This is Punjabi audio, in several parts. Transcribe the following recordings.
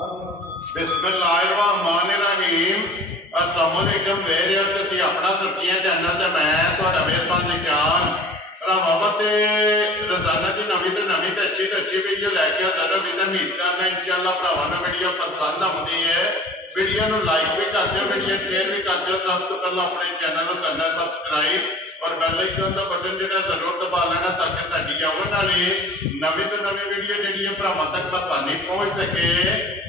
बिस्मिल्लाहिर्रहमानिर्रहीम। अस्सलाम वालेकुम। वेरे तुसीं अपना सुर्खियां चैनल ते मैं तुहाडा मेहरबान निशान मोहम्मद रोजाना की नवी तो अच्छी वीडियो लैके आता रहा। उम्मीद करना इंशाअल्लाह भरावां नूं वीडियो पसंद आउंदी है। वीडियो नूं लाइक भी कर दो, वीडियो शेयर भी कर दो। सब तो पहले अपने चैनल को करना सबसक्राइब और बेल आइकन का बटन जो जरूर दबा लेना ताकि साडी आने वाली नवी तो नवी वीडियो जी भरावां तक आसानी पहुंच सके।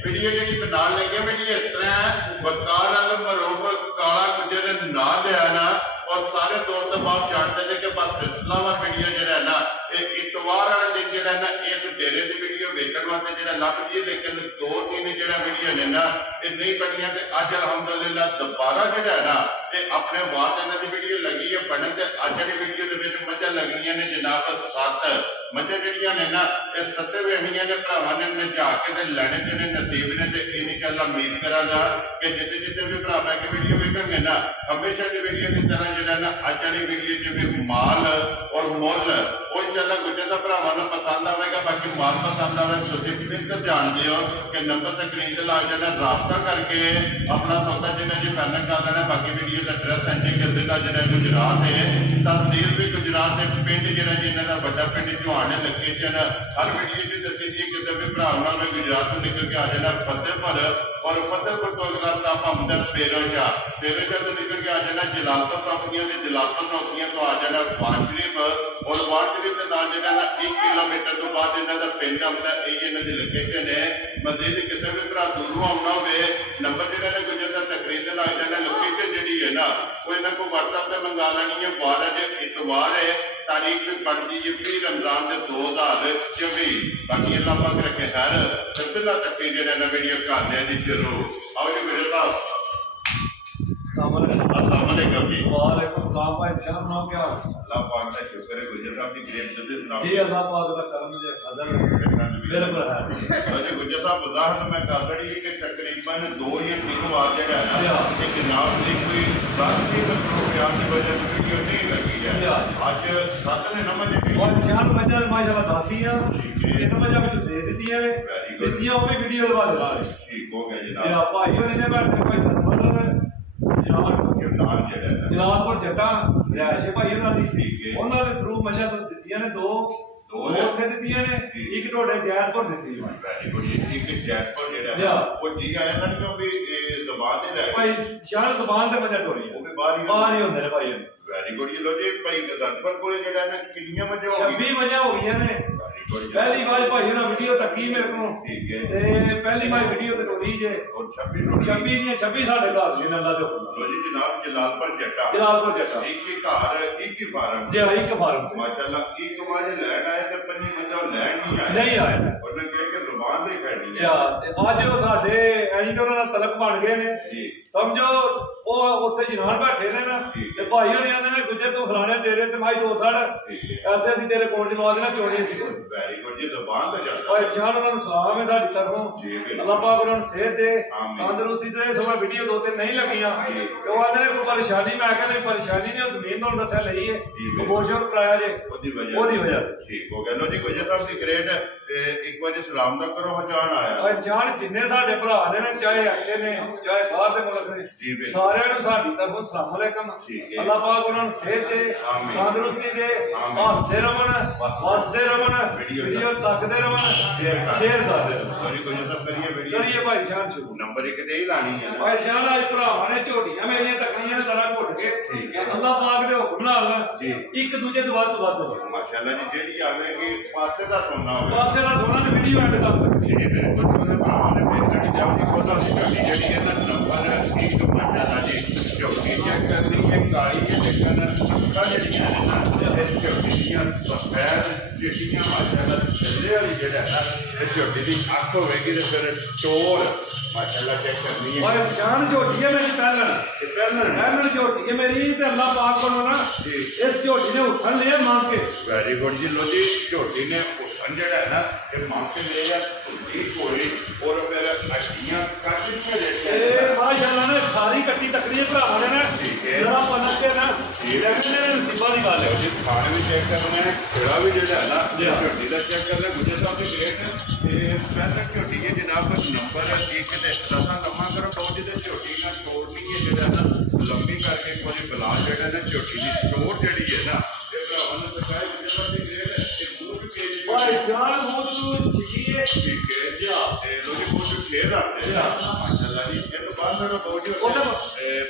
वीडियो जी बना लगे वीडियो इस तरह वकार मरूब काला गुजर ना लिया ना और सारे तौर पर आप जानते हैं कि बस सिलसिलावार वीडियो जो है ना इतवार वाले दिन जो है ना एक डेरे की वीडियो वेचण वास्ते जो लगती है, लेकिन 2-3 जो वीडियो ने ना ये नहीं बनिया। अज अलहमदुलिल्लाह दोबारा जो है ना अपने बाद इन्हों की वीडियो लगी है बनन। अज जी वीडियो के मझा लगनिया ने जनाब 7 मझा जड़िया ने ना ये 7 वेणिया ने भरावां ने नचा के लैने जो नसीब ने। इंशाअल्लाह उम्मीद करांगा कि जिते जिते भी भरा मैं वीडियो वेखेंगे ना हमेशा की वीडियो की तरह जो है ना अज वाली वीडियो जो भी माल और मुल वो इंशाअल्लाह गुजर का भरावां नूं पसंद आएगा। बाकी माल पसंद आए तुसीं बिल्कुल जानते हो कि नंबर स्क्रीन ते ला जाना, राबता करके अपना सौदा जो जी फाइनल कर देना। बाकी वीडियो का एड्रैस है जी जिला जो गुजरात है, तहसील भी गुजरात है, पिंड जो इन्हों का बड़ा पिंड चौहान लोकेशन हर वीडियो जी दसी जी किसी भी भरा ने गुजरात में निकल के आ जाना फतेहपुर और फतेहपुर तो अगला स्टाप आमदा फेरोजा तो निकल के आ जाना जलालपुर चौकियां से, जलालपुर चौकियां तो आ जाना वार शरीफ और वार शरीफ के नाम जो 1 किलोमीटर तो बाद इन्हों का पिंड आमदा यही इन्हों की लोकेशन है। मजीद किसी भी भरा दूरों आना हो नंबर जो गुजर का स्क्रीन से लग जाना। लोकेशन जी है ना वो इन्हों को व्हाट्सएप से मंगा लेनी है। 12 इतवार है, तारीख भी बनती है 20 रमजान के 2024। बाकी अल्लाह पाक रखे सर सिलसिला तकसीर जो वीडियो करने की शुरू। आओ जी मेरे साहब। अस्सलाम वालेकुम जी। वालेकुम सलाम भाई साहब, सुनाओ क्या हाल? अल्लाह पाक का शुक्र है। गुजर साहब की ग्रेट जल्दी सुनाओ जी। अल्लाह पाक का करम जे फजल बिल्कुल है। अच्छा गुजर साहब वजाहत मैं कर रही है कि तकरीबन 2 या 3 बार जो है ना कि जनाब की कोई राष्ट्रीय प्रोग्राम की वजह से वीडियो नहीं लगी है। आज 7 ने ना मजे और चार मजा माशाल्लाह दासी है इन मजा में दे दी है दितियां वो भी वीडियो दबा दे रहा है। ठीक हो गया जनाब। ये भाइयों ने बैठे भाई जलालपुर जट्टा रिहायश भाई उन्होंने थ्रू मजा दितियां ने 2 ਉੱਥੇ ਦਿੱਤੀਆਂ ਨੇ, ਇੱਕ ਤੁਹਾਡੇ ਜੈਤਪੁਰ ਦਿੱਤੀ ਹੈ। Very good. ਇੱਕ ਜੈਤਪੁਰ ਜਿਹੜਾ ਉਹ ਜੀ ਆਇਆ ਨਾ ਕਿ ਵੀ ਜ਼ਬਾਨ ਤੇ ਲੈ ਭਾਈ ਸ਼ਾਨ ਜ਼ਬਾਨ ਤੇ ਮਜ਼ਾ ਟੋਰੀ ਉਹ ਵੀ ਬਾਹਰ ਹੀ ਹੁੰਦੇ ਨੇ ਭਾਈ। Very good. ਲੋ ਜੀ ਭਾਈ ਗਦਨਪੁਰ ਕੋਲੇ ਜਿਹੜਾ ਨਾ ਕਿੰਨੀਆਂ ਮਜ਼ਾ ਹੋ ਗਈ? 26 ਮਜ਼ਾ ਹੋ ਗਈਆਂ ਨੇ। ਪਹਿਲੀ ਵਾਰ ਭਾਈ ਉਹਨਾਂ ਵੀਡੀਓ ਤੱਕੀ ਮੇਰੇ ਕੋਲ। ਠੀਕ ਹੈ। ਤੇ ਪਹਿਲੀ ਵਾਰ ਵੀਡੀਓ ਤੇ ਟੋਰੀ ਜੇ ਔਰ 26 ਦੀਆਂ 26 ਸਾਡੇ ਘਰ ਦੀ ਅੱਲਾ ਦੇ ਹੁਕਮ। ਲੋ ਜੀ ਜਨਾਬ ਜਲਾਲਪੁਰ ਜੱਟਾ ਇੱਕ ਹੀ ਘਰ ਇੱਕ ਹੀ ਫਾਰਮ ਜੀ ਇੱਕ ਫਾਰਮ ਮਾਸ਼ਾਅੱਲਾ। ਇੱਕ ਵਾਰ ਲੈਣ ਆਏ ਤੇ 5 ਮਜ਼ਾ ਲੈਣ ਨਹੀਂ ਆਇਆ ਉਹਨੇ ਕਿਹਾ ਕਿ ਜ਼ੁਬਾਨ ਤੇ ਖੜੀ ਹੈ। ਅੱਜ ਉਹ ਸਾਡੇ ਐਂ ਤਾਂ ਉਹਨਾਂ ਦਾ ਤਲਕ ਬਣ ਗਏ ਨੇ ਸਮਝੋ। ਉਹ ਉੱਥੇ ਜਨਾਨ ਬੈਠੇ ਨੇ ਨਾ ਤੇ ਭਾਈ ਹੋਣੇ ਆਂਦੇ ਨੇ ਗੁੱਜਰ ਤੂੰ ਫਲਾਣੇ ਤੇਰੇ ਤੇ ਮਾਈ 2 ਸਾਲ ਐਸੇ ਅਸੀਂ ਤੇਰੇ ਕੋਲ ਜਲਵਾ ਦੇਣਾ ਚੋਰੀ ਸੀ। ਵੈਰੀ ਗੁੱਡ ਜੀ। ਜ਼ੁਬਾਨ ਤੇ ਜਾਂਦਾ ਓਏ ਜਾਨ ਉਹਨਾਂ ਨੂੰ ਸਲਾਮ ਹੈ ਸਾਡੀ ਤਰਫੋਂ। ਅੱਲਾਹ ਪਾਕ ਉਹਨਾਂ ਨੂੰ ਸਿਹਤ ਦੇ ਤੰਦਰੁਸਤੀ ਤੇ ਸਮਾਂ ਵੀਡੀਓ 2-3 ਨਹੀਂ ਲੱਗੀਆਂ ਤੇ ਉਹ ਆਂਦੇ ਨੇ ਕੋਈ ਪਰੇਸ਼ਾਨੀ। ਮੈਂ ਕਹਿੰਦਾ ਪਰੇਸ਼ਾਨੀ ਨਹੀਂ, ਉਹ ਜ਼ਮੀਨ ਤੋਂ ਦੱਸਿਆ ਲਈ ਹੈ ਬੋਸ਼ਰ ਕਰਾਇਆ ਜੇ ਉਹਦੀ ਵਜ੍ਹਾ। ਠੀਕ ਹੋ ਗਿਆ। ਲੋ ਜੀ ਗੁਜਰ ਸਾਹਿਬ ਦੀ ਗ੍ਰੇਟ ਇੱਕ ਵਾਰੀ ਸਲਾਮ ਦਾ ਕਰੋ। ਹਜਾਨ ਆਇਆ ਓਏ ਜਾਨ ਜਿੰਨੇ ਸਾਡੇ ਭਰਾ ਨੇ ਚਾਹੇ ਅੱਗੇ ਨੇ ਚਾਹੇ ਬਾਹਰ ਦੇ ਮੁਲਕ ਨੇ ਸਾਰਿਆਂ ਨੂੰ ਸਾਡੀ ਤਰਫੋਂ ਸਲਾਮ ਅਲੈਕਮ। ਅੱਲਾਹ ਪਾਕ ਉਹਨਾਂ ਨੂੰ ਸਿਹਤ ਦੇ ਤੰਦਰੁਸਤੀ ਦੇ ਹੱਸਦੇ ਰਹਿਣ ਵਸਦੇ ਰਹਿਣ ਵੀਡੀਓ ਤੱਕਦੇ ਰਹਿਣ ਸ਼ੇਅਰ ਕਰਦੇ ਕਰੀਏ ਭਾਈ ਜਾਨ ਸ਼ੁਰੂ। ਨੰਬਰ 1 ਤੇ ਹੀ ਲਾਣੀ ਹੈ ਭਾਈ ਜਾਨ। ਅੱਜ ਭਰਾਵਾਂ ਨੇ ਝੋਟੀਆਂ ਮੇਰੀਆਂ ਤੱਕਣੀਆਂ ਨੇ ਸਾਰਾ ਘੁੱਟ ਕੇ ਅੱਲਾਹ ਪਾਕ ਦੇ ਹੁਕਮ ਨਾਲ ਇੱਕ ਦੂਜੇ ਤੋਂ ਵੱਧ ਮਾਸ਼ਾਅੱਲਾ ਜੀ। ਜਿਹੜੀ ਆਵੇਗੀ ਪਾਸੇ ਦਾ ਸੋਨਾ ਹੋਵੇ ਪਾਸੇ ਦਾ ਸੋਨਾ ਨੇ ਵੀਡੀਓ ਐਡ ਕਰ ਦਿੱਤੀ। ਇਹ ਬਿਲਕੁਲ ਉਹਦੇ ਭਰਾਵਾਂ ਨੇ ਭੇਜਣੀ ਚਾਹੀਦੀ ਕੋਤਾ ਸੀ ਝੋਟੀ ਜਿਹੜੀ ਇਹਨਾਂ ਨੰਬਰ 1 ਮਾਸ਼ਾਅੱਲਾ ਜੀ। ਝੋਟੀ ਚੈੱਕ ਕਰਨੀ ਹੈ ਕਾਲੀ ਹੈ ਲੇਕਿਨ ਅੱਖਾਂ ਜਿਹੜੀਆਂ ਨੇ ਨਾ ਇਹ ਝੋਟੀ ਦੀਆਂ ਸਫੈਦ ਜਿਹੜੀਆਂ ਮਾਸ਼ਾਅੱਲਾ ਥੱਲੇ ਵਾਲੀ ਜਿਹੜਾ ਨਾ ਇਹ ਝੋਟੀ ਦੀ ਅੱਖ ਹੋਵੇਗੀ ਤੇ ਫਿਰ ਟੋਰ माशाल्लाह चेक करनी है। और जान झोटी है मेरी पहलन झोटी है मेरी ते अल्लाह पाक को ना इस झोटी ने उठन लिया मांग के। वेरी गुड जी। लो जी झोटी ने उठन जड़ा है ना ये मांग के ले या खुली कोई और फिर हड्डियां काट के लेते हैं माशाल्लाह ने सारी कट्टी तकरी भरावां ने ना जरा पलट के ना देखने नसीबा दी गल है जी। खाने भी चेक करना है, खेड़ा भी जड़ा है ना झोटी दा चेक करना। गुजर साहब की ग्रेट पहले झोटी के जनाब नंबर एक रसा लम्मा करो बहुत जो झोटी ना छोड़नी है जो ना लंबी करके कोई बिला जो ना झोटी की चोट जी है ना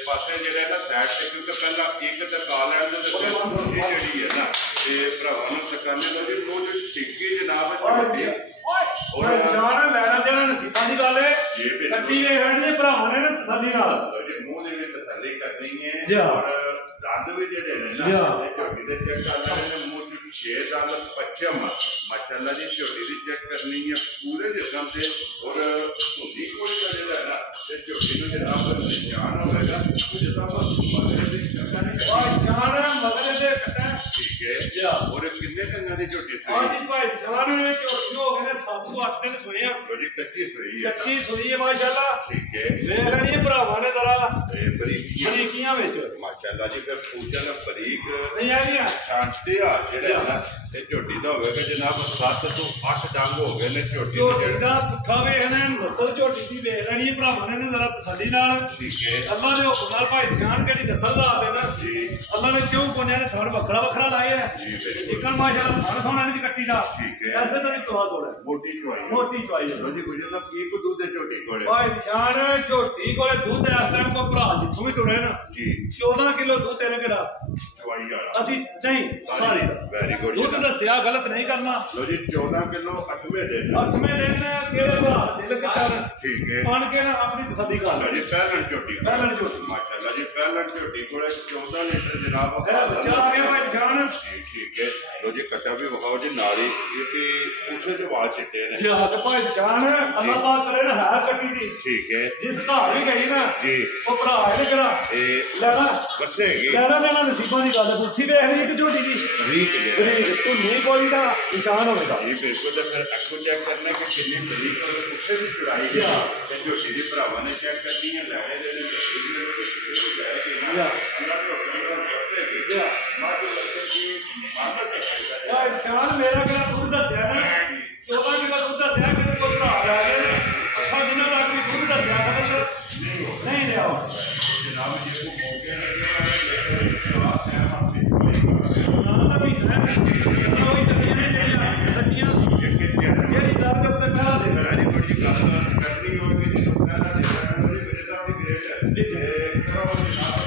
पासे जो है ना सैड से क्योंकि पहला एक टका लैन जी है ना भरावां नूं करने लगे वो जो टिक्की जनाब तसली करनी है और दंद भी जेडे ने ना झोटी दे चेक करना है मूंह च 6 दंद पच्छम माशाअल्लाह जी झोटी दी चेक करनी है पूरे जिस्म से और हुंदी कोई जेड़ा है ना ते झोटी नूं जनाब निशान होगा कुछ सब मगरे दे करना नहीं और जान मगरे दे कटा ठीक है और कितने टंगा दी झोटी हां जी भाई जान में झोटी हो गए 7 ਤੋਂ 8 दिन सुने हैं जी कच्ची सुई है माशाअल्लाह ठीक है देख रही है भरावां ने जरा बरीकियां विच माशाअल्लाह जी फिर पूजन बरीक नहीं आ गया शांति आ जेड़ा ना ते झोटी दा होवेगा जनाब 7 ਤੋਂ 8 डंग हो गए ने झोटी दा पुठा वेखना नस्ल झोटी दी वेख लेनी है भरावां ने जरा तसल्ली नाल ठीक है अल्लाह दे हुक्म नाल भाई जान केड़ी नस्ल दा आदे ना जी अल्लाह ने क्यों कोने ने थड़ वखरा लाए है चिकन माशाअल्लाह खाना सोना नहीं कट्टी दा ठीक है ऐसे तो नहीं चवा सोना मोटी चवाई जी गुजर दा की को दूध झोटी कोले भाई जान झोटी कोले दूध इस टाइम को भरा जिथों भी टुरे ना जी 14 किलो दूध तेरे केड़ा चवाई वाला असि नहीं सारी दा वेरी गुड दूध दसिया गलत नहीं करना लो जी 14 किलो 8वें दिन केड़े भरा दिल कर ठीक है मान के ना अपनी तसल्ली कर लो जी पहलन झोटी माशाअल्लाह जी पहलन झोटी कोले 14 लीटर जनाब बच्चा आ गया भाई जान ठीक है लो जी कट्टा भी बखाओ जी नाली ये उसे जो बात चिट्टे ने जी हां तो भाई जान अल्लाह पाक करे ना है कट्टी जी ठीक है जिस घर भी गई ना जी वो भरा है करा ए लेना बसेगी लेना नसीबा दी गल बुੱਠੀ देख रही कि झोटी दी ठीक है तू नहीं कोई ना निशान होगा जी बिल्कुल तो फिर आपको चेक करना कि कितनी बरीक और उससे भी चुराई है कि झोटी दी भरावां ने चेक करनी है लड़े दे अल्लाह को बसेगी मां को बसेगी शान मेरा क्या दूध दसिया ना 14 किलो दूध दसिया कि कोई भरा ला गए 8 दिनों तक भी दूध दसिया नहीं लिया जनाब जी को मौके ने आप है ना भी है कोई तकलीफ नहीं सच्चियां ये दर्द तक करा दे मेरी बड़ी गल करनी होगी तो कहना चाहिए मेरी साहब की ग्रेट है करो जनाब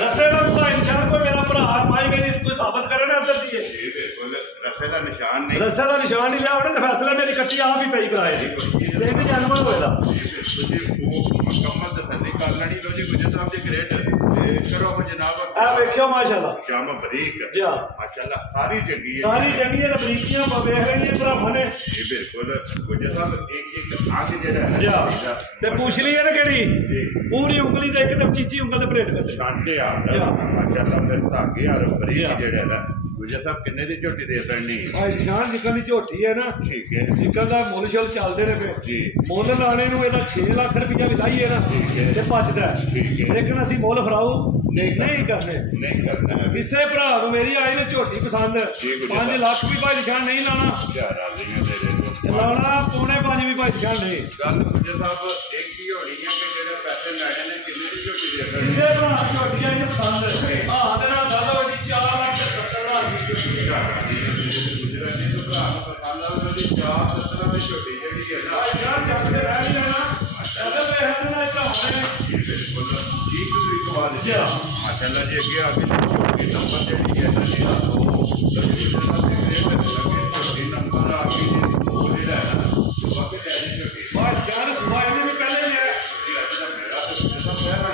रसे का इंसान को मेरा भरा पाई गई कोई साबित करे ना अंदर दिए रसे का निशान नहीं लिया उन्हें फैसला मेरी कट्टी आप ही पई कराए जी जानवर होएगा मुकम्मल तसल्ली कर लेनी लो जी गुजर साहब जी ग्रेट करो जनाब देखियो माशाअल्लाह शाम बरीक माशाअल्लाह सारी जंगी है बरीकियां वेख रही है भरावां ने जी बिल्कुल गुजर साहब एक आंख जेड़ा है ते पूछ ली है ना केड़ी पूरी उंगली ते एकदम चीची उंगल ते परेट करते शांति आ माशाअल्लाह फिर धागे और बरीक जेड़ा है गुजर साहब किन्ने दी झोटी दे पैनी भाई जान जिकल दी झोटी है ना ठीक है जिकल दा मुल शल चलदे ने पे जी मुल लाने नु एदा 6 लाख रुपया भी लाईए ना ते भजदा ठीक है लेकिन असि मुल फराऊ नहीं करने है किसे भरा नु मेरी आई ने झोटी पसंद 5 लाख भी भाई जान नहीं लाना लाना पौने 5 भी भाई जान नहीं गल गुजर साहब एक ही होनी है कि जेड़े पैसे लेने ने किन्ने दी झोटी दे किसे भरा झोटी आई पसंद हां ते ना दादा वडी 4 लाख 70 गुजराती तो भरा पसंद आ उन्होंने 4-17 में झोटी जेड़ी है ना यार जब से रह नहीं जाना अगर मैं है ना इतना होने बिल्कुल ठीक भी सवाल है माशाअल्लाह जी अगे आगे नंबर जेड़ी है ना जी नंबर आगे वो जेड़ा है वाकई तेरी झोटी बात यार सुबह में पहले मेरा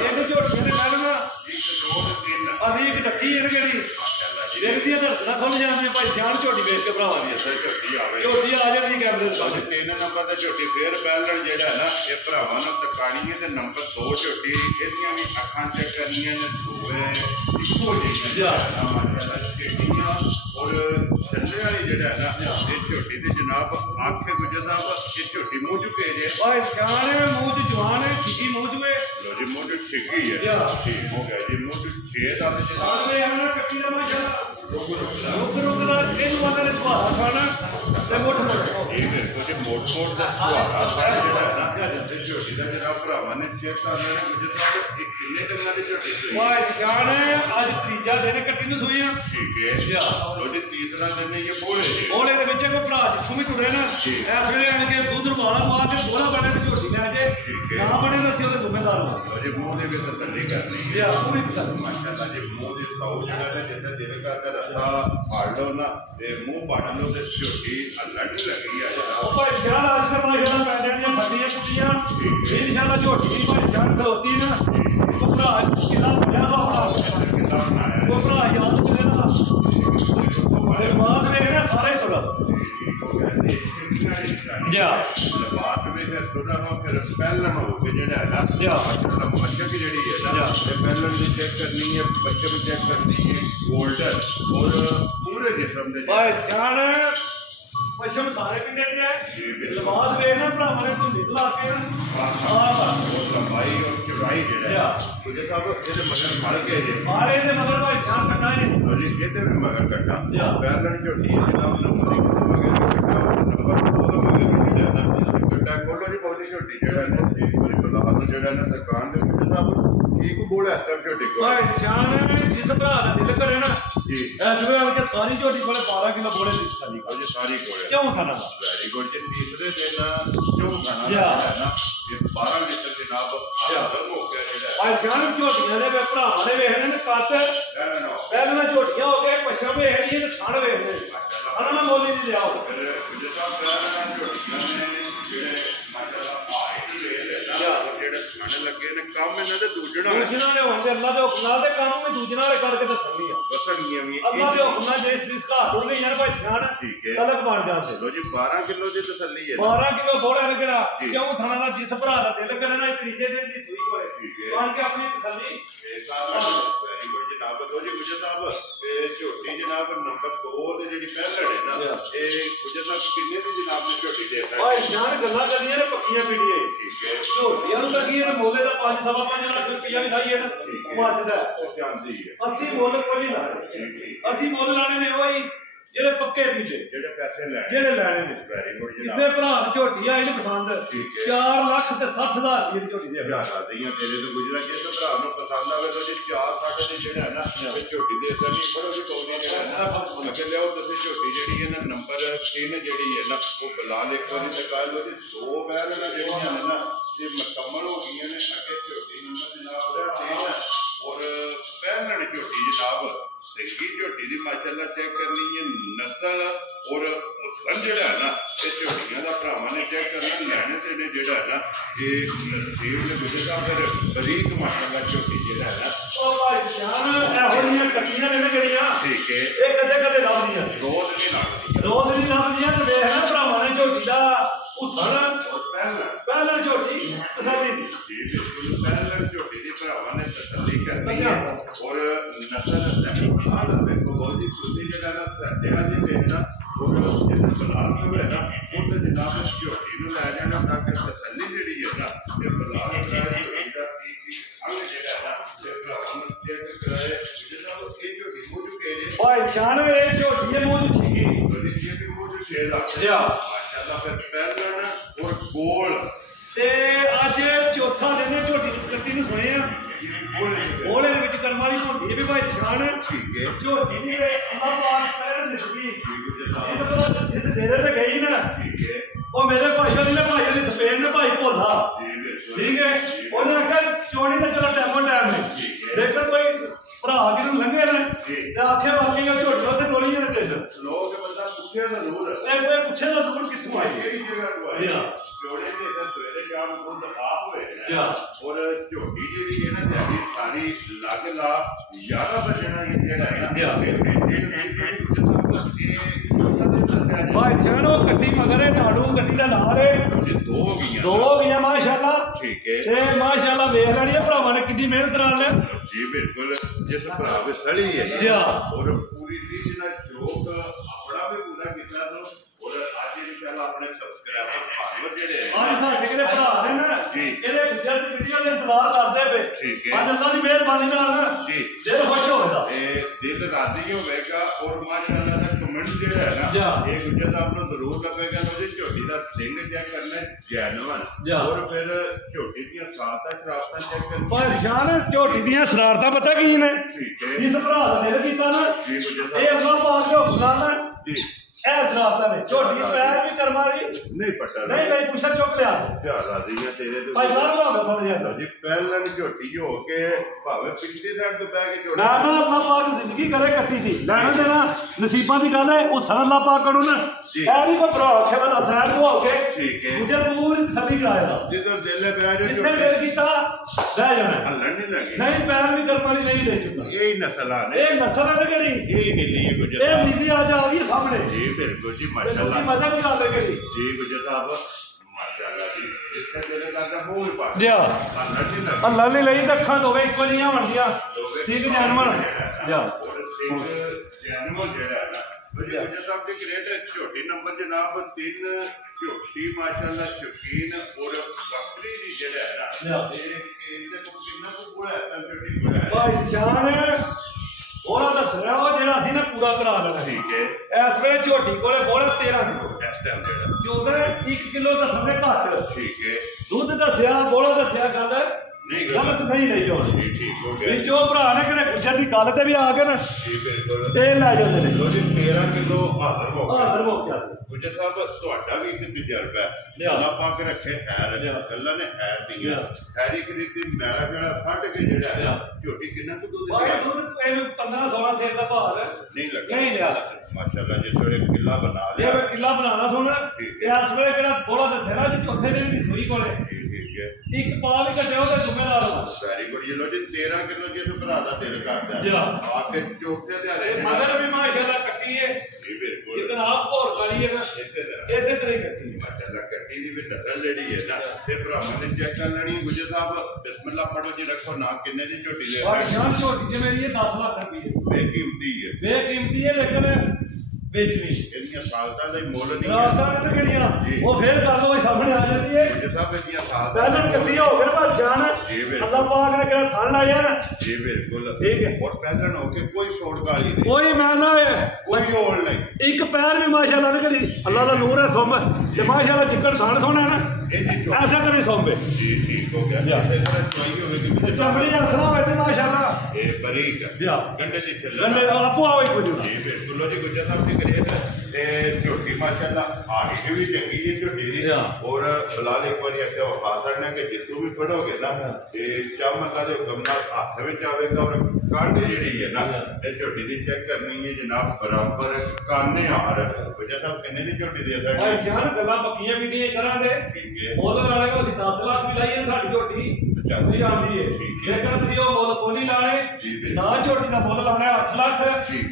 एक झोटी ने कहना 1 2 3 अभी एक टक्की है केड़ी देखती है ना खुल जाने भाई जान झोटी वेच के भरावां दी असर झोटी आ जाती कैमरे दे पास 3 नंबर ते झोटी फेर बैलन जेड़ा है ना ये भरावां ने तकानी है ते नंबर 2 झोटी एदियां भी अखां चेक करनियां ने धोए इको जिहा माशाअल्लाह झोटियां और चलने वाली जेड़ा है ना ये झोटी दी जनाब आंखें गुजर साहब ये झोटी मुंह चुके जे भाई जान में मुंह च जवान है सीधी मुंह चुके लो जी मुझे ठीक ही है ठीक हो गया जी मुझे 6 दाल जी आवे हमने कट्टी दा माशाल्लाह रुक दा तीन वाले ने छुआ खाना ते मोट जी देखो जी मोट दा छुआ सारा जेड़ा है ना ते झोटी दा जनाब भरावां ने चेक कर लेना मुझे साहब एक कितने दिन दी झोटी सुई वाह शान आज तीजा दिन कट्टी नु सुई है ठीक है लो जी तीसरा दिन ये बोले दे विच को भरा जिसू भी टुरे ना इस वेले आन के दूध वाला पा के बोला बने ते झोटी ले जे ना बने तो अच्छे जिम्मेदार हो जी मुंह दे विच तसल्ली करनी या पूरी तसल्ली माशाल्लाह जी मुंह दे सौ जगह ने जिथे दिल करदा रस्ता फाड़ लो ना ते मुंह बांध लो ते झोटी लड़ लगी आ ओ भाई जान आज के माशाल्लाह पैसे दी फटियां कुटियां इंशाल्लाह झोटी भाई जान दोस्ती ना तो भरा किला बड़ा बाबा वो भरा याद करेगा बात में ना सारे सुना जा बात में है सुना हो फिर पहलन हो के जेड़ा है ना जा बच्चे की जेड़ी है ना पहलन भी चेक करनी है बच्चे भी चेक करनी है गोल्डन और पूरे जिस्म दे भाई जान पश्चिम सारे पिंडे दे लिबास वेखना भरावां ने धुंधी ला के और लंबाई और चौड़ाई जेड़ा मुझे साहब ਇਹਦੇ ਮਗਰ ਫੜ ਕੇ ਜੇ मारे दे मगर भाई जान कटा है और ਇਹਦੇ ਵੀ ਮਗਰ ਕੱਟਾ ਪहलन ਝੋਟੀ ਹੈ ਜਨਾਬ ਨੰਬਰ 1 ਮਗਰ ਕੱਟਾ ਨੰਬਰ 2 ਦਾ ਮਗਰ ਵੀ ਜਾਣਾ ਕੱਟਾ ਕੋਲੋਂ ਦੀ ਬਹੁਤੀ ਝੋਟੀ ਜਿਹੜਾ ਨੇ ਕੋਈ ਬਲਾਦ ਜਿਹੜਾ ਨਾ ਦੁਕਾਨ ਦੇ ਵਿੱਚ ਸਾਹਿਬ ਠੀਕ ਬੋਲ ਐਸਾ ਝੋਟੀ ਕੋ भाई जान जिस भरा दा दिल करे ना जी इस वे आके सारी झोटी कोले 12 किलो बोले दी सारी और ये सारी कोले क्यों खाना वेरी गुड जी तीसरे दिन क्यों खाना है ना ये 12 लीटर जनाब आदम हो गया जेड़ा भाई जान झोटियां दे भरावां ने वेखने ने काट पहले झोटियां हो गए पछम वेखनी ते सण वेखने अना ना बोली नहीं लिया फिर मुझे साहब कहना झोटियां ने जेड़े माशाल्लाह भाई दी ले लेना जेड़े खाने लगे ने काम इन्हां दे दूजणा ने होंगे अल्लाह दे हुक्म नाल ते काम में दूजना ने करके दसनी है बसणियां भी अल्लाह दे हुक्म नाल जिस घाट हो गई यार भाई जान ठीक है तलक बन जाते लो जी 12 किलो दी तसल्ली है 12 किलो बोले ने केड़ा क्यों थाना दा जिस भरा दा दिल करे ना त्रीजे दिन दी सुई कोले ठीक है मान के अपनी तसल्ली वेरी गुड जनाब लो जी मुझे साहब ये झोटी जनाब नंबर 2 ते जेडी पहलड़ है ना ये मुझे साहब कितने दी जनाब ने झोटी देता भाई जान गल्ला करनी है पक्कियां पीड़ियां ठीक है झोटियां नु लगी है मोले दा 5.5 लाख रुपया भी खाई है ना मज दा जानती है 80 मोल कोई नहीं लाने 80 मोल लाने ने वही जेड़े पक्के पीछे जेड़े पैसे ले जेड़े लेने ने वेरी गुड जनाब इसे भरा झोटी आई ने पसंद 4 लाख ते 60,000 रुपये दी झोटी दे ज्यादा ਦੀਆਂ ਤੇਰੇ ਤੋਂ ਗੁਜਰਾ ਕੇ ਤਾਂ ਭਰਾ ਨੂੰ ਪਸੰਦ ਆਵੇ ਤਾਂ ਜੀ 4-60 ਦੇ ਜਿਹੜਾ ਹੈ ਨਾ ਇਹ ਝੋਟੀ ਦੇ ਤਾਂ ਨਹੀਂ ਬੜੋ ਵੀ ਕੋਨੇ ਨੇ ਨਾ ਅਗੇ ਲਿਆਓ ਤੁਸੀਂ ਝੋਟੀ ਜਿਹੜੀ ਹੈ ਨਾ ਨੰਬਰ 3 ਜਿਹੜੀ ਹੈ ਨਾ ਉਹ ਬਲਾਲ ਇੱਕ ਵਾਰੀ ਤੇ ਕਾਲ ਉਹਦੀ 2 ਬੈਲ ਨਾ ਜਿਹੜੀਆਂ ਨੇ ਨਾ ਇਹ ਮੁਕੰਮਲ ਹੋ ਗਈਆਂ ਨੇ ਅੱਗੇ ਝੋਟੀ ਨੰਬਰ ਜਨਾਬ 3 और पहलड़ झोटी जनाब सही झोटी की माशाल्लाह चेक करनी है नस्ल और हुसन जेड़ा है ना ये झोटियां दा भरावां ने चेक करना लैने ते ने जेड़ा है ना ये नसीब ने गुजरा फिर बरीक माशाल्लाह झोटी जेड़ा है ना ओ भाई जान एहो जियां कट्टियां ने जड़ियां ठीक है ये कदे लाभदियां रोज नहीं लाभदियां ते वेख ना भरावां ने झोटी दा हुसन पहलड़ झोटी तसल्ली दी पहलड़ झोटी दी भरावां ने तसल्ली करनी है और नस्ल देखो बहुत ही खुशी जगह ना सद्या जी देखना और जिस बलाल में है ना वो तो जनाब झोटी नु लै जाना ताकि तसल्ली जेड़ी है ना ये बलाल झोटी दा अंग जेड़ा है ना ये भरावां ने चेक कराए जनाब ये झोटी मुझ के जे भाई 96 झोटी मुझ ठीक बड़ी ये भी मुझ 6 लाख माशाल्लाह फिर पहलड़ और गोल ते आज चौथा दिन झोटी कट्टी नु सुने बोले विच कर्म वाली झोटी भी भाई शान ठीक है झोटी नी अल्लाह पाक करे जिंदगी इस डेरे ते गई ना ठीक है ओ मेरे भाई ने स्पेन ने भाई भोला ठीक है ਉਹਨੇ ਆਖਿਆ ਚੋਣੀ ਦਾ ਚਲਾ ਟਾਈਮ ਨੇ ਦੇਖੋ ਕੋਈ ਭਰਾ ਕਿਨੂੰ ਲੰਘੇ ਨੇ ਤੇ ਆਖਿਆ ਬਾਕੀ ਉਹ ਝੋਟੀ ਉੱਤੇ ਟੋਲੀਆਂ ਨੇ ਤੇ ਲੋਕ ਬੰਦਾ ਪੁੱਛਿਆ ਜ਼ਰੂਰ ਇਹ ਕੋਈ ਪੁੱਛੇ ਦਾ ਜ਼ਰੂਰ ਕਿੱਥੋਂ ਆਈ ਕਿਹੜੀ ਜਗ੍ਹਾ ਤੋਂ ਆਈ ਚੋੜੇ ਦੇ ਤਾਂ ਸਵੇਰੇ ਸ਼ਾਮ ਖੁਦ ਆਪ ਹੋਏ ਨੇ ਔਰ ਝੋਟੀ ਜਿਹੜੀ ਹੈ ਨਾ ਤੁਹਾਡੀ ਸਾਰੀ ਲੱਗ ਲਾ 11 ਵਜੇ ਨਾਲ ਜਿਹੜਾ ਹੈ ਨਾ भाई जानो कट्टी मगर है नाड़ू कट्टी का नाल है दो गईया माशाल्लाह ठीक है ते माशाल्लाह वेख लैनी है भरावां ने कितनी मेहनत नाल ने जी बिल्कुल जिस भरा वे सड़ी है जी और पूरी रीच ना शौक अपना भी पूरा कीता और आज इंशाल्लाह अपने सब्सक्राइबर फालोअर जेडे आज साडे कोले भरा ने ना ਇਹਦੇ ਖਿੱਚਣ ਦੀ ਵੀਡੀਓ ਦੇ ਇੰਤਜ਼ਾਰ ਕਰਦੇ ਪਏ ਅੱਜ ਅੱਲਾਹ ਦੀ ਮਿਹਰਬਾਨੀ ਨਾਲ ਦਿਲ ਖੁਸ਼ ਹੋਵੇਗਾ ਦਿਲ ਰਾਜ਼ੀ ਹੋਵੇਗਾ ਔਰ ਮਾਸ਼ਾਅੱਲਾ ਦਾ ਕਮੈਂਟ ਜਿਹੜਾ ਹੈ ਨਾ ਇਹ ਗੁੱਜਰ ਸਾਹਿਬ ਨੂੰ ਜ਼ਰੂਰ ਲੱਗੇਗਾ ਉਹਦੀ ਝੋਟੀ ਦਾ ਸਿੰਘ ਚੈੱਕ ਕਰਨਾ ਜੈਨੂਅਨ ਔਰ ਫਿਰ ਝੋਟੀ ਦੀਆਂ ਸਾਤਾਂ ਸ਼ਰਾਰਤਾਂ ਚੈੱਕ ਕਰਨਾ ਭਾਈ ਸ਼ਾਨ ਝੋਟੀ ਦੀਆਂ ਸ਼ਰਾਰਤਾਂ ਪਤਾ ਕੀ ਨੇ ਜਿਸ ਭਰਾ ਦਾ ਦਿਲ ਕੀਤਾ ਨਾ ਇਹ ਅੱਲਾਹ ਪਾਕ ਦੇ ਹੁਕਮ ਨਾਲ ਜੀ ਇਹ ਸ਼ਰਾਰਤਾਂ ਨੇ ਝੋਟੀ ਪੈਰ ਵੀ ਕਰਮਾ ਰਹੀ ਨਹੀਂ ਪੱਟਾ ਨਹੀਂ ਪੁੱਛਾ ਚੁੱਕ ਲਿਆ ਧਿਆਨ ਰਾਜ਼ੀ ਹੈ ਤੇਰੇ ਤੇ ਭਾਈ ਸਾਹਿਬ ਲਾਉਂਦਾ ਥੋੜਾ ਜਿਹਾ ਜੀ ਪਹਿਲਾਂ ਵੀ ਝੋਟੀ ਹੋ ਕੇ ਭਾਵੇਂ ਪਿਛਲੀ ਸਾਈਡ ਤੋਂ ਬਹਿ ਕੇ ਝੋਟੀ ਨਾ ਅੱਲਾਹ ਪਾਕ ਜ਼ਿੰਦਗੀ ਕਰੇ ਕੱਟੀ ਸੀ ਲੈਣਾ ਦੇਣਾ ਨਸੀਬਾਂ ਦੀ ਗੱਲ ਹੈ ਉਹ ਸਨ ਅੱਲਾਹ ਪਾਕ ਨੂੰ ਨਾ ਇਹ ਨਹੀਂ ਕੋਈ ਭਰਾ ਆਖੇ ਵਾਲਾ ਸਾਈਡ ਤੋਂ ਹੋ ਕੇ ਠੀਕ ਹੈ ਮੁਝੇ ਪੂਰੀ ਤਸੱਲੀ ਕਰਾਇਆ ਜਿੱਧਰ ਦਿਲ ਬਹਿ ਜਾ ਜਿੱਥੇ ਦਿਲ ਕੀਤਾ ਬਹਿ ਜਾਣਾ ਹੱਲਣ ਨਹੀਂ ਲੱਗੇ ਨਹੀਂ ਪੈਰ ਵੀ ਕਰਮ ਵਾਲੀ ਨਹੀਂ ਦੇ ਚੁੱਕਾ ਇਹ ਨਸਲ ਆ ਇਹ ਨਸਲ ਹੈ ਕਿਹੜੀ ਇਹ ਨੀਲੀ ਹੈ ਗੁਜਰ ਇਹ ਨੀਲੀ ਅੱਜ ਆ ਗਈ ਸਾਹਮਣੇ ਜੀ ਬਿਲਕੁਲ ਜੀ ਮਾਸ਼ਾਅੱਲਾ ਮਜ਼ਾ ਨਹੀਂ ਆਉਂਦਾ ਕਿਹੜੀ ਜੀ ਗੁਜਰ ਸਾਹਿਬ ਮਾਸ਼ਾਅੱਲਾ ਜੀ ਇਸ ਤੇ ਦਿਲ ਕਰਦਾ ਮੂੰਹ ਹੀ ਪਾ ਜਾ ਅੱਲਾ ਨੇ ਲਈ ਤਾਂ ਅੱਖਾਂ ਦੋਵੇਂ ਇੱਕੋ ਜਿਹੀਆਂ ਬਣਦੀਆਂ ਸਿੰਘ ਜਾਨਵਰ ਜਾ ਸਿੰਘ ਜਾਨਵਰ ਜਿਹੜਾ ਹੈ ਨਾ ਗੁਜਰ ਸਾਹਿਬ ਦੇ ਗ੍ਰੇਟ ਝੋਟੀ ਨੰਬਰ ਜਨਾਬ 3 ਝੋਟੀ ਮਾਸ਼ਾਅੱਲਾ ਸ਼ੌਕੀਨ ਔਰ ਬੱਕਰੀ ਦੀ ਜਿਹੜਾ ਹੈ ਨਾ ਇਹ ਇਹਦੇ ਕੋਲ ਕਿੰਨਾ ਕੁ ਬੁੜਾ ਹੈ ਝੋਟੀ ਬੁੜਾ ਹੈ ਭਾਈ ਜਾਨ ਉਹਦਾ ਦੱਸਿਆ ਉਹ ਜਿਹੜਾ ਅਸੀਂ ਨਾ ਪੂਰਾ ਕਰਾ ਲੈਣਾ ਠੀਕ ਹੈ ਇਸ ਵੇਲੇ ਝੋਟੀ ਕੋਲੇ ਬੋਲਾ 13 ਕਿਲੋ ਇਸ ਟਾਈਮ ਜਿਹੜਾ ਚੋਦਾ 1 ਕਿਲੋ ਦੱਸਣ ਦੇ ਘੱਟ ਠੀਕ ਹੈ ਦੁੱਧ ਦੱਸਿਆ ਬੋਲਾ ਦੱਸਿਆ ਗੱਲ ਨਹੀਂ ਗਲਤ ਨਹੀਂ ਰਹੀ ਹੁਣ ਠੀਕ ਹੋ ਗਿਆ ਵਿੱਚੋਂ ਭਰਾ ਨੇ ਕਿਹੜੇ ਗੁੱਜਰ ਦੀ ਗੱਲ ਤੇ ਵੀ ਆ ਗਏ ਨਾ ਜੀ ਬਿਲਕੁਲ ਇਹ ਲੈ ਜਾਂਦੇ ਨੇ ਲੋ ਜੀ 13 ਕਿਲੋ ਹਾਜ਼ਰ ਹੋ ਗਿਆ ਹਾਜ਼ਰ ਹੋ ਗਿਆ ਗੁਜਰ ਸਾਹਿਬ ਤੁਹਾਡਾ ਵੀ ਇੱਕ ਤਜਰਬਾ ਹੈ ਅੱਲਾਹ ਪਾਕ ਰੱਖੇ ਖੈਰ ਅੱਲਾਹ ਨੇ ਖੈਰ ਦੀਆਂ ਖੈਰੀ ਖਰੀਦੀ ਮੈਲਾ ਮੈਲਾ ਫੱਟ ਕੇ ਜਿਹੜਾ ਹੈ ਝੋਟੀ ਕਿੰਨਾ ਕੁ ਦੁੱਧ ਭਾਈ ਦੁੱਧ ਇਹਨੂੰ 15 16 ਸੇਰ ਦਾ ਭਾਰ ਨਹੀਂ ਲੱਗਾ ਨਹੀਂ ਲਿਆ ਮਾਸ਼ਾਅੱਲਾ ਜਿਸ ਵੇਲੇ ਕਿੱਲਾ ਬਣਾ ਲਿਆ ਇਹ ਕਿੱਲਾ ਬਣਾਉਣਾ ਸੋਣਾ ਤੇ ਇਸ ਵੇਲੇ ਕਿਹੜਾ ਬੋਲਾ ਦੱਸਿਆ ਨਾ ਜੀ ਚੌਥੇ ਦਿਨ ਦੀ ਸੂਈ ਕੋਲੇ ਠੀਕ ਹੈ ਇੱਕ ਪਾ ਵੀ ਕੱਢਿਆ ਉਹਦੇ ਜ਼ਿੰਮੇਵਾਰ ਵੈਰੀ ਗੁੱਡ ਜੀ ਲੋ ਜੀ 13 ਕਿਲੋ ਜਿਸ ਭਰਾ ਦਾ ਦਿਲ ਕਰਦਾ ਆ ਕੇ ਚੌਥੇ ਦਿਹਾੜੇ ਮਗਰ ਵੀ ਮਾਸ਼ਾਅੱਲਾ ਕੱਟੀ ਹੈ ਜੀ ਬਿਲਕੁਲ ਜਿਤਨਾ ਆਪ ਭੋਰ ਕਾਲੀ ਹੈ ਨਾ ਇਸੇ ਤਰ੍ਹਾਂ ਹੀ ਕੱਟੀ ਮਾਸ਼ਾਅੱਲਾ ਕੱਟੀ ਦੀ ਵੀ ਨਸਲ ਜਿਹੜੀ ਹੈ ਨਾ ਤੇ ਭਰਾਵਾਂ ਨੇ ਚੈੱਕ ਕਰ ਲੈਣੀ ਗੁਜਰ ਸਾਹਿਬ ਬਿਸਮਿਲ੍ਲਾ ਪੜੋ ਜੀ ਰੱਖੋ ਨਾ ਕਿੰਨੇ ਦੀ ਝੋਟੀ ਲੈ ਔਰ ਸ਼ਾਨ ਝੋਟੀ ਜਿਵੇਂ ਇਹ 10 ਲੱਖ ਰੁਪਏ ਬੇਕੀਮਤੀ ਹੈ ਬੇਕੀਮਤੀ ਹੈ ਲੇਕਿਨ ਵੇਚਣੀ ਇਹਦੀਆਂ ਸਾਲਤਾਂ ਦਾ ਮੁੱਲ ਨਹੀਂ ਰਾਤਾਂ ਤੇ ਕਿਹੜੀਆਂ ਉਹ ਫੇਰ ਗੱਲ ਹੋਈ ਸਾਹਮਣੇ ਆ ਜਾਂਦੀ ਹੈ ਗੁਜਰ ਸਾਹਿਬ ਇਹਦੀਆਂ ਸਾਲਤਾਂ ਪਹਿਲਾਂ ਕੱਟੀ ਹੋ ਗਏ ਨਾ ਜਾਨ ਅੱਲਾਹ ਪਾਕ ਨੇ ਕਿਹਾ ਥਣ ਲਾਇਆ ਨਾ ਜੀ ਬਿਲਕੁਲ ਠੀਕ ਹੈ ਔਰ ਪਹਿਲਾਂ ਹੋ ਕੇ ਕੋਈ ਛੋੜ ਕਾਲੀ ਨਹੀਂ ਕੋਈ ਮੈਂ ਨਾ ਕੋਈ ਹੋਲ ਨਹੀਂ ਇੱਕ ਪੈਰ ਵੀ ਮਾਸ਼ਾਅੱਲਾ ਨੇ ਕਰੀ ਅੱਲਾਹ ਦਾ ਨੂਰ ਹੈ ਸੁੰਬ ਤੇ ਮਾਸ਼ਾਅੱਲਾ ਚਿੱਕੜ ਥਣ ਸੋਣਾ ਨਾ ਐਸਾ ਕਦੇ ਸੌਂਬੇ ਜੀ ਠੀਕ ਹੋ ਗਿਆ ਇਸੇ ਤਰ੍ਹਾਂ ਚੋਈ ਹੋਵੇਗੀ ਚਮੜੀ ਅਸਲਾ ਹੋਵੇ ਮਾਸ਼ਾਅੱਲਾ ਇਹ ਬਰੀਕ ਗੰਡੇ ਦੀ ਛੱਲਾ ਗੰਡੇ ਆਪੋ ਆਵੇ ਕੁਝ ਜੀ ਬਿਲਕੁਲ ਜੀ ਗੁਜਰ ਸਾਹਿਬ ਦੀ ਕਰੀਏ ਤੇ ਝੋਟੀ ਮਾਸ਼ਾਅੱਲਾ ਆਹੀ ਵੀ ਚੰਗੀ ਹੈ ਝੋਟੀ ਦੀ ਔਰ ਬਲਾਲ ਇੱਕ ਵਾਰੀ ਅੱਗੇ ਵਖਾ ਸਕਣਾ ਕਿ ਜਿੱਤੂ ਵੀ ਪੜੋਗੇ ਨਾ ਤੇ ਚਾਹ ਅੱਲਾ ਦੇ ਹੁਕਮ ਨਾਲ ਹੱਥ ਵਿੱਚ ਆਵੇਗਾ ਔਰ ਕੰਡ ਜਿਹੜੀ ਹੈ ਨਾ ਇਹ ਝੋਟੀ ਦੀ ਚੈੱਕ ਕਰਨੀ ਹੈ ਜਨਾਬ ਬਰਾਬਰ ਕਾਨੇ ਹਾਰ ਗੁਜਰ ਸਾਹਿਬ ਕਿੰਨੇ ਦੀ ਝੋਟੀ ਦੀ ਹੈ ਭਾਈ ਜਾਨ ਗੱਲਾਂ ਪੱਕੀਆਂ ਵੀ ਨਹੀਂ ਕਰਾਂਗੇ ਮੁੱਲ ਵਾਲੇ ਕੋ ਅਸੀਂ 10 ਲੱਖ ਵੀ ਲਾਈਏ ਸਾਡੀ ਝੋਟੀ ਜਾਂਦੀ ਹੈ ਜੇਕਰ ਅਸੀਂ ਉਹ ਮੁੱਲ ਕੋਲੀ ਲਾਣੇ ਨਾ ਝੋਟੀ ਦਾ ਮੁੱਲ ਲਾਣਾ 8 ਲੱਖ